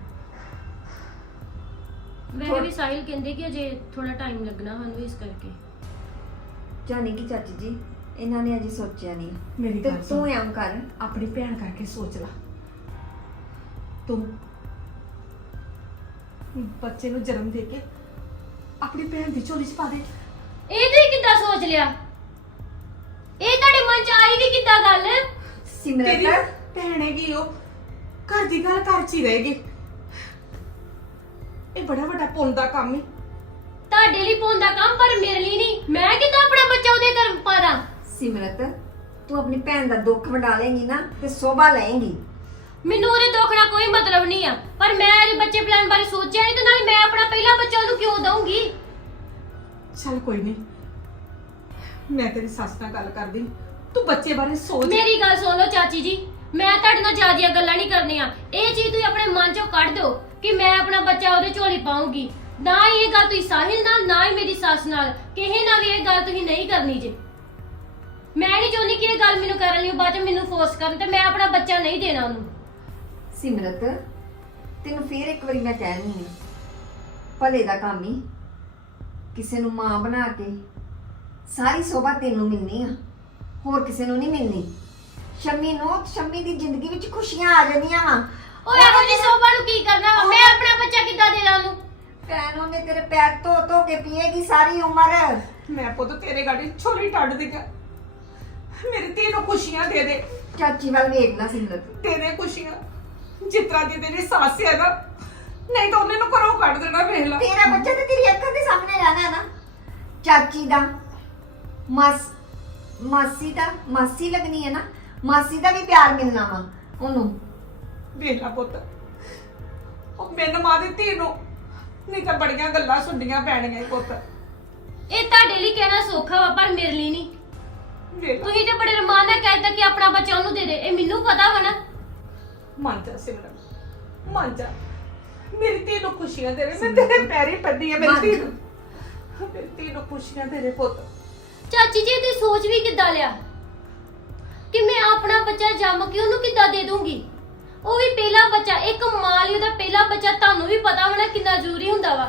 ਵੈਸੇ ਵੀ ਸਾਹਿਲ ਕਹਿੰਦੇ ਕਿ ਅਜੇ ਥੋੜਾ ਟਾਈਮ ਲੱਗਣਾ ਸਾਨੂੰ ਇਸ ਕਰਕੇ। ਜਾਣੀ ਕਿ ਚਾਚੀ ਜੀ ਇਹਨਾਂ ਨੇ ਅਜੇ ਸੋਚਿਆ ਨਹੀਂ। ਮੇਰੀ ਤੇ ਗੱਲ ਤੂੰ ਸੁਣ। ਐਂ ਕਰ। ਆਪਣੀ ਭੈਣ ਕਰਕੇ ਸੋਚ ਲਾ। ਤੂੰ ਬੱਚੇ ਨੂੰ ਜਨਮ ਦੇ ਕੇ ਆਪਣੀ ਭੈਣ ਦੀ ਝੋਲੀ 'ਚ ਪਾ ਦੇ। ਇਹ ਤੁਸੀਂ ਕਿੱਦਾਂ ਸੋਚ ਲਿਆ? ਇਹ ਤੁਹਾਡੇ ਮਨ ਚ ਆਈ ਵੀ ਕਿੱਦਾਂ ਗੱਲ? ਤੇਰੀ ਸਿਮਰਤ ਭੈਣ ਹੈਗੀ ਉਹ ਘਰ ਦੀ ਗੱਲ ਘਰ 'ਚ ਹੀ ਰਹੇਗੀ ਇਹ ਬੜਾ ਵੱਡਾ ਪੁੰਨ ਦਾ ਕੰਮ ਹੈ ਤੁਹਾਡੇ ਲਈ ਪਾਉਂਦਾ ਕੰਮ ਪਰ ਮੇਰੇ ਲਈ ਨਹੀਂ। ਮੈਂ ਕਿੱਦਾਂ ਆਪਣਾ ਬੱਚਾ ਉਹਦੇ ਘਰ ਪਾਦਾ ਸਿਮਰਤ ਤੂੰ ਆਪਣੀ ਭੈਣ ਦਾ ਦੁੱਖ ਵੰਡਾ ਲੇਂਗੀ ਨਾ ਤੇ ਸੋਭਾ ਲਏਂਗੀ। ਮੈਨੂੰ ਉਹਦੇ ਦੁੱਖ ਨਾਲ ਕੋਈ ਮਤਲਬ ਨਹੀਂ ਆ। ਪਰ ਮੈਂ ਇਹ ਬੱਚੇ ਪਲਾਨ ਬਾਰੇ ਸੋਚਿਆ ਨਹੀਂ ਤੇ ਨਾਲ ਮੈਂ ਆਪਣਾ ਪਹਿਲਾ ਬੱਚਾ ਉਹਨੂੰ ਕਿਉਂ ਦਊਂਗੀ? ਚੱਲ ਕੋਈ ਨਹੀਂ ਮੈਂ ਤੇਰੀ ਸੱਸ ਨਾਲ ਗੱਲ ਕਰਦੀ। ਤੂੰ ਬੱਚੇ ਬਾਰੇ ਸੋਚ। ਮੇਰੀ ਗੱਲ ਸੁਣ ਲਓ ਚਾਚੀ ਜੀ। ਮੈਂ ਤੁਹਾਡੇ ਨਾਲ ਜ਼ਿਆਦੀਆਂ ਗੱਲਾਂ ਨਹੀਂ ਕਰਨੀਆਂ। ਇਹ ਚੀਜ਼ ਤੁਸੀਂ ਆਪਣੇ ਮਨ ਚੋਂ ਕੱਢ ਦਿਓ ਕਿ ਮੈਂ ਆਪਣਾ ਬੱਚਾ ਉਹਦੇ ਝੋਲੀ ਪਾਉਂਗੀ ਨਾ ਹੀ ਇਹ ਗੱਲ ਤੁਸੀਂ ਸਾਹਿਲ ਨਾਲ ਨਾ ਹੀ ਮੇਰੀ ਸੱਸ ਨਾਲ। ਕਿਸੇ ਨਾਲ ਵੀ ਇਹ ਗੱਲ ਤੁਸੀਂ ਨਹੀਂ ਕਰਨੀ ਜੇ। ਮੈਂ ਨਹੀਂ ਚਾਹੁੰਦੀ ਕਿ ਇਹ ਗੱਲ ਮੈਨੂੰ ਕਰਨ ਲਈ ਬਾਅਦ ਚ ਮੈਨੂੰ ਫੋਰਸ ਕਰਨ ਤੇ ਮੈਂ ਆਪਣਾ ਬੱਚਾ ਨਹੀਂ ਦੇਣਾ ਉਹਨੂੰ। ਸਿਮਰਤ ਤੈਨੂੰ ਫੇਰ ਇੱਕ ਵਾਰੀ ਮੈਂ ਕਹਿਣੀ ਹੈ ਭਲੇ ਦਾ ਕੰਮ ਹੀ ਕਿਸੇ ਨੂੰ ਮਾਂ ਬਣਾ ਕੇ ਸਾਰੀ ਸੋਭਾ ਤੈਨੂੰ ਮਿਲਣੀ ਆ ਹੋਰ ਕਿਸੇ ਨੂੰ ਨਹੀਂ ਮਿਲਣੀ। ਸ਼ੰਮੀ ਨੂੰ ਸ਼ੰਮੀ ਦੀ ਜ਼ਿੰਦਗੀ ਵਿੱਚ ਖੁਸ਼ੀਆਂ ਆ ਜਾਂਦੀਆਂ ਵਾ। ਉਹ ਇਹੋ ਜਿਹੀ ਸੋਭਾ ਨੂੰ ਕੀ ਕਰਨਾ ਵਾ? ਮੈਂ ਆਪਣਾ ਬੱਚਾ ਕਿੱਦਾਂ ਦੇਣਾ ਉਹਨੂੰ? ਭੈਣ ਉਹਨੇ ਤੇਰੇ ਪੈਰ ਧੋ ਧੋ ਕੇ ਪੀਏਗੀ ਸਾਰੀ ਉਮਰ। ਮੈਂ ਪੁੱਤ ਤੇਰੇ ਗਾੜੀ ਛੋਲੀ ਟੱਡ ਦਿਆਂ ਮੇਰੀ ਧੀ ਨੂੰ ਖੁਸ਼ੀਆਂ ਦੇ ਦੇ। ਚਾਚੀ ਵੱਲ ਵੇਖ ਲੈ ਸਿਮਰਤ। ਦੇ ਦੇ ਖੁਸ਼ੀਆਂ। ਜਿਤਰਾ ਦੀ ਤੇਰੀ ਸੱਸ ਹੈ ਨਾ ਨਹੀਂ ਤਾਂ ਉਹਨੇ ਨੂੰ ਘਰੋਂ ਕੱਢ ਦੇਣਾ ਵੇਖ ਲੈ। ਤੇਰਾ ਬੱਚਾ ਤੇ ਤੇਰੀ ਅੱਖਾਂ ਦੇ ਸਾਹਮਣੇ ਰਹਿਣਾ ਹੈ ਨਾ। ਚਾਚੀ ਦਾ ਮਾਸ ਮਾਸੀ ਦਾ ਮਾਸੀ ਲੱਗਣੀ ਹੈ ਨਾ ਮਾਸੀ ਦਾ ਵੀ ਪਿਆਰ ਮਿਲਣਾ ਵਾ ਉਹਨੂੰ। ਵੇਖ ਲੈ ਪੁੱਤ ਉਹ ਮੈਨੂੰ ਮਾਂ ਦੀ ਧੀ ਨੂੰ ਨਹੀਂ ਤਾਂ ਬੜੀਆਂ ਗੱਲਾਂ ਸੁਣਨੀਆਂ ਪੈਣੀਆਂ ਈ ਪੁੱਤ। ਇਹ ਤੁਹਾਡੇ ਲਈ ਕਹਿਣਾ ਸੌਖਾ ਵਾ ਪਰ ਮੇਰੇ ਲਈ ਨਹੀਂ। ਵੇਖ ਲੈ। ਤੁਸੀਂ ਤੇ ਬੜੇ ਰਮਾਨ ਨਾਲ ਕਹਿਤਾ ਕਿ ਆਪਣਾ ਬੱਚਾ ਉਹਨੂੰ ਦੇ ਦੇ ਇਹ ਮੈਨੂੰ ਪਤਾ ਵਾ ਨਾ। ਮੰਨ ਜਾ ਸਿਮਰਨ ਮੰਨ ਜਾ। ਮੇਰੀ ਧੀ ਨੂੰ ਖੁਸ਼ੀਆਂ ਦੇ ਮੈਂ ਤੇਰੇ ਪੈਰੀ ਪੱਡੀ ਆ ਮੇਰੀ ਧੀ ਨੂੰ। ਮੇਰੀ ਧੀ ਨੂੰ ਖੁਸ਼ੀਆਂ ਦੇ ਦੇ ਪੁੱਤ। ਚਾਚੀ ਜੀ ਦੀ ਸੋਚ ਵੀ ਕਿੱਦਾਂ ਲਿਆ? ਕਿ ਮੈਂ ਆਪਣਾ ਬੱਚਾ ਜੰਮ ਕੇ ਉਹਨੂੰ ਕਿੱਦਾਂ ਦੇ ਦੂੰਗੀ? ਉਹ ਵੀ ਪਹਿਲਾ ਬੱਚਾ ਇੱਕ ਮਾਂ ਲਈ ਉਹਦਾ ਪਹਿਲਾ ਬੱਚਾ ਤੁਹਾਨੂੰ ਵੀ ਪਤਾ ਹੋਣਾ ਕਿੰਨਾ ਜ਼ਰੂਰੀ ਹੁੰਦਾ ਵਾ।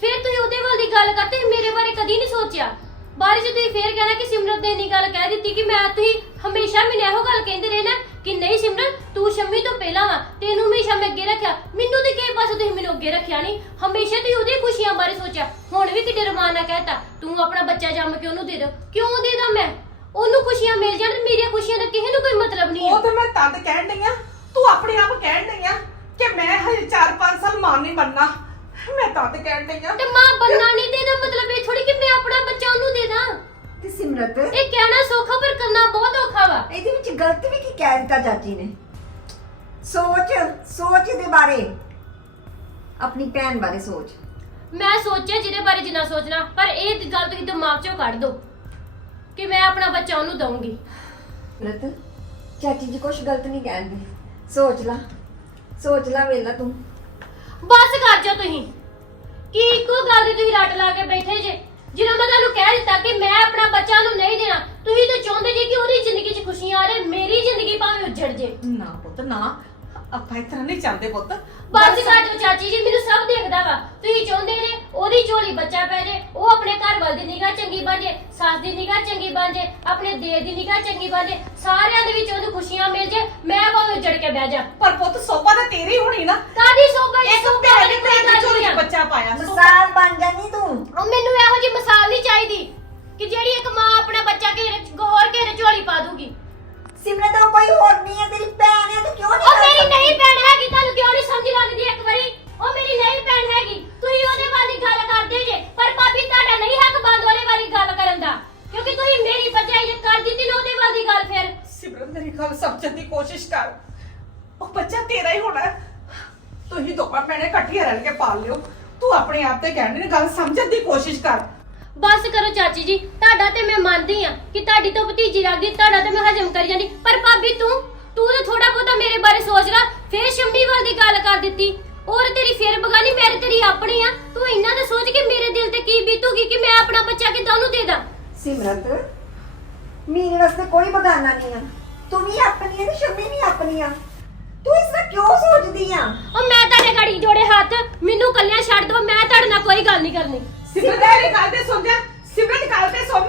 ਫਿਰ ਤੁਸੀਂ ਉਹਦੇ ਵੱਲ ਦੀ ਗੱਲ ਕਰਦੇ ਮੇਰੇ ਬਾਰੇ ਕਦੀ ਨਹੀਂ ਸੋਚਿਆ। ਬਾਅਦ 'ਚ ਤੁਸੀਂ ਫੇਰ ਕਹਿਣਾ ਕਿ ਸਿਮਰਤ ਨੇ ਇੰਨੀ ਗੱਲ ਕਹਿ ਦਿੱਤੀ ਕਿ ਮੈਂ ਤੁਸੀਂ ਹਮੇਸ਼ਾ ਮੈਨੂੰ ਇਹੋ ਗੱਲ ਕਹਿੰਦੇ ਰਹੇ ਨਾ ਕਿ ਨਹੀਂ ਸਿਮਰਤ ਤੂੰ ਸ਼ੰਮੀ ਤੋਂ ਪਹਿਲਾਂ ਵਾ ਤੈਨੂੰ ਹਮੇਸ਼ਾ ਮੈਂ ਅੱਗੇ ਰੱਖਿਆ। ਮੈਨੂੰ ਤੇ ਕਿਸੇ ਪਾਸੇ ਤੁਸੀਂ ਮੈਨੂੰ ਅੱਗੇ ਰੱਖਿਆ ਨਹੀਂ। ਹਮੇਸ਼ਾ ਤੁਸੀਂ ਉਹਦੀ ਖੁਸ਼ੀਆਂ ਬਾਰੇ ਸੋਚਿਆ। ਹੁਣ ਵੀ ਕਿਤੇ ਰਮਾਨ ਕਹਿਤਾ ਤੂੰ ਆਪਣਾ ਬੱਚਾ ਜੰਮ ਕੇ ਉਹਨੂੰ ਦੇ ਦੇ ਕਿਉਂ ਦੇ ਦਾਂ ਮੈਂ? ਉਹਨੂੰ ਖੁਸ਼ੀਆਂ ਮਿਲ ਜਾਣ ਮੇਰੀਆਂ ਖੁਸ਼ੀਆਂ ਦਾ ਕਿਸੇ ਨੂੰ ਕੋਈ ਮਤਲਬ ਨਹੀਂ ਉਹ ਹੈ ਤੇ ਮੈਂ ਤਦ ਕਹਿਣ ਡਈ ਆ ਤੂੰ ਆਪਣੇ ਆਪ ਕਹਿਣ ਡਈ ਆ ਕਿ ਮੈਂ ਹਜੇ 4-5 ਸਾਲ ਮਾਂ ਨਹੀਂ ਬਣਨਾ। ਮੈਂ ਤਦ ਕਹਿਣ ਡਈ ਆ ਤੇ ਮਾਂ ਬੰਨਾ ਨਹੀਂ ਤੇ ਇਹਦਾ ਮਤਲਬ ਇਹ ਥੋੜੀ ਕਿ ਮੈਂ ਆਪਣਾ ਬੱਚਾ ਉਹਨੂੰ ਦੇ ਦਾਂ। ਤੇ ਸਿਮਰਤ? ਇਹ ਕਹਿਣਾ ਸੌਖਾ ਪਰ ਕਰਨਾ ਬਹੁਤ ਔਖਾ ਵਾ। ਇਹਦੇ ਵਿੱਚ ਗਲਤ ਵੀ ਕੀ ਕਹਿ ਦਿੱਤਾ ਚਾਚੀ ਨੇ? ਸੋਚ ਸੋਚ ਦੇ ਬਾਰੇ। ਆਪਣੀ ਭੈਣ ਬਾਰੇ ਸੋਚ। ਮੈਂ ਸੋਚਿਆ ਜਿਹਦੇ ਬਾਰੇ ਜਿੰਨਾ ਸੋਚਣਾ ਪਰ ਇਹ ਗੱਲ ਤੁਸੀਂ ਦਿਮਾਗ ਚੋਂ ਕੱਢ ਦਿਓ ਕਿ ਮੈਂ ਆਪਣਾ ਬੱਚਾ ਉਹਨੂੰ ਦਊਂਗੀ। ਰਤ ਚਾਚੀ ਜੀ ਕੁਛ ਗਲਤ ਨਹੀਂ ਕਹਿੰਦੀ। ਸੋਚ ਲਾ। ਸੋਚ ਲਾ ਵੇਲਾ ਤੂੰ। ਬਸ ਕਰ ਜਾ ਤੁਸੀਂ। ਕੀ ਇੱਕੋ ਗੱਲ ਦੀ ਤੁਸੀਂ ਰੱਟ ਲਾ ਕੇ ਬੈਠੇ ਜੇ? ਜਦੋਂ ਮੈਂ ਤੁਹਾਨੂੰ ਕਹਿ ਦਿੱਤਾ ਕਿ ਮੈਂ ਆਪਣਾ ਬੱਚਾ ਨੂੰ ਨਹੀਂ ਦੇਣਾ, ਤੁਸੀਂ ਤਾਂ ਚਾਹੁੰਦੇ ਜੇ ਕਿ ਉਹਦੀ ਜ਼ਿੰਦਗੀ 'ਚ ਖੁਸ਼ੀਆਂ ਆ ਰਹੇ, ਮੇਰੀ ਜ਼ਿੰਦਗੀ ਭਾਵੇਂ ਉੱਜੜ ਜੇ। ਨਾ ਪੁੱਤ, ਨਾ। ਆਪਾਂ ਇਸ ਤਰ੍ਹਾਂ ਨਹੀਂ ਚੱਲਦੇ ਪੁੱਤ। ਬਸ। ਕਰ ਦਿਓ ਚਾਚੀ ਜੀ ਮੈਨੂੰ ਸਭ ਦੇਖਦਾ ਵਾ। ਤੁਸੀਂ ਚਾਹੁੰਦੇ ਨੇ ਉਹਦੀ ਝੋਲੀ ਬੱਚਾ ਪੈ ਜੇ ਉਹ ਆਪਣੇ ਘਰ ਵੱਲ ਦੀ ਨਿਗਾਹ ਚੰਗੀ ਬਣ ਜੇ ਸੱਸ ਦੀ ਨਿਗਾਹ ਚੰਗੀ ਬਣ ਜੇ ਆਪਣੇ ਦੇਰ ਦੀ ਨਿਗਾਹ ਚੰਗੀ ਬਣ ਜੇ ਸਾਰਿਆਂ ਦੇ ਵਿੱਚ ਉਹਨੂੰ ਖੁਸ਼ੀਆਂ ਮਿਲ ਜੇ ਮੈਂ ਭਾਵੇਂ ਉੱਜੜ ਕੇ ਬਹਿ ਜਾ। ਪਰ ਪੁੱਤ ਸੋਭਾ ਤਾਂ ਤੇਰੀ ਹੋਣੀ ਨਾ। ਕਾਦੀ ਸੋਭਾ ਜੀ? ਇੱਕ ਸੋਭਾ ਵਾਲੀ ਨੇ ਕੋਈ ਤੇਰੇ ਗੱਲ ਝੋਲੀ ਨਹੀਂ 'ਚ ਆ। ਬੱਚਾ ਪਾਇਆ। ਸੋਭਾ- ਮਿਸਾਲ ਬਣ ਜਾਨੀ ਤੂੰ। ਉਹ ਮੈਨੂੰ ਇਹੋ ਜਿਹੀ ਮਿਸਾਲ ਨਹੀਂ ਚਾਹੀਦੀ ਕਿ ਜਿਹੜੀ ਇੱਕ ਮਾਂ ਆਪਣਾ ਬੱਚਾ ਕਿਸੇ ਗੋਰ ਕੇ ਝੋਲੀ ਪਾ ਦੂਗੀ। ਸਿਮਰਤ ਉਹ ਕੋਈ ਹੋਰ ਨਹੀਂ ਹੈ ਤੇਰੀ ਭੈਣ ਹੈ ਤੂੰ ਕਿਉਂ ਨਹੀਂ ਉਹ ਕਰ ਮੇਰੀ ਸਕਦੀ? ਨਹੀਂ ਭੈਣ ਹੈਗੀ ਤੁਹਾਨੂੰ ਕਿਉਂ ਨਹੀਂ ਸਮਝ ਲੱਗਦੀ ਇੱਕ ਵਾਰੀ? ਉਹ ਮੇਰੀ ਨਹੀਂ ਭੈਣ ਹੈਗੀ ਤੁਸੀਂ ਉਹਦੇ ਵਾਲੀ ਗੱਲ ਕਰਦੇ ਜੇ ਪਰ ਭਾਬੀ ਤੁਹਾਡਾ ਨਹੀਂ ਹੱਕ ਬੰਦ ਉਹਦੇ ਵਾਲੀ ਗੱਲ ਕਰਨ ਦਾ। ਕਿਉਂਕਿ ਤੁਸੀਂ ਮੇਰੀ ਬਚਾਈ ਜੇ ਕਰ ਦਿੱਤੀ ਨਾ ਉਹਦੇ ਵਾਲੀ ਗੱਲ ਫਿਰ। ਸਿਮਰਨ ਮੇਰੀ ਗੱਲ ਸਮਝਣ ਦੀ ਕੋਸ਼ਿਸ਼ ਕਰ। ਉਹ ਬੱਚਾ ਤੇਰਾ ਹੀ ਹੋਣਾ ਹੈ। ਤੁਸੀਂ ਦੋਵਾਂ ਭੈਣਾਂ ਇਕੱਠੀਆਂ ਰਲ ਕੇ ਪਾਲ ਲਿਓ। ਤੂੰ ਆਪਣੇ ਆਪ ਤੇ ਕਹਿਣ ਦੀ ਗੱਲ ਸਮਝਣ ਦੀ ਕੋਸ਼ਿਸ਼ ਕਰ। ਬਸ ਕਰੋ ਚਾਚੀ ਜੀ ਤੁਹਾਡਾ ਤੇ ਮੈਂ ਮੰਨਦੀ ਆ ਕਿ ਤੁਹਾਡੀ ਤੋਂ ਭਤੀਜੀ ਲੱਗਦੀ ਤੁਹਾਡਾ ਤੇ ਮੈਂ ਹਜਮ ਕਰੀ ਜਾਂਦੀ। ਪਰ ਭਾਬੀ ਤੂੰ ਤੂੰ ਤੇ ਥੋੜਾ ਬਹੁਤਾ ਮੇਰੇ ਬਾਰੇ ਸੋਚ ਲੈ ਫੇਰ ਸ਼ੰਮੀ ਵੱਲ ਦੀ ਗੱਲ ਕਰ ਦਿੱਤੀ। ਔਰ ਤੇਰੀ ਫੇਰ ਬਗਾਨੀ ਮੈਂ ਤੇ ਤੇਰੀ ਆਪਣੀ ਆ ਤੂੰ ਇੰਨਾ ਤਾਂ ਸੋਚ ਕਿ ਮੇਰੇ ਦਿਲ ਤੇ ਕੀ ਬੀਤੂਗੀ ਕਿ ਮੈਂ ਆਪਣਾ ਬੱਚਾ ਕਿਦਾਂ ਉਹਨੂੰ ਦੇ ਦਾਂ। ਸਿਮਰਤ ਮੇਰੇ ਵਾਸਤੇ ਕੋਈ ਬਗਾਨਾ ਨਹੀਂ ਆ। ਤੂੰ ਵੀ ਆਪਣੀ ਹੈ ਤੇ ਸ਼ਮੀ ਵੀ ਆਪਣੀ ਆ। ਤੂੰ ਇਸ ਤਰ੍ਹਾਂ ਕਿਉਂ ਸੋਚਦੀ ਆ? ਉਹ ਮੈਂ ਤੁਹਾਡੇ ਗਾੜੀ ਜੋੜੇ ਹੱਥ ਮੈਨੂੰ ਕੱਲਿਆਂ ਛੱਡ ਦੋ ਮੈਂ ਤੁਹਾਡੇ ਨਾਲ ਕੋਈ ਗੱਲ ਨਹੀਂ ਕਰਨੀ। ਸਿਮਰਨ ਮੇਰੀ ਗੱਲ ਤੇ ਸੁਣ ਜਾ ਸਿਮਰਨ ਗੱਲ ਤੇ ਸੁਣ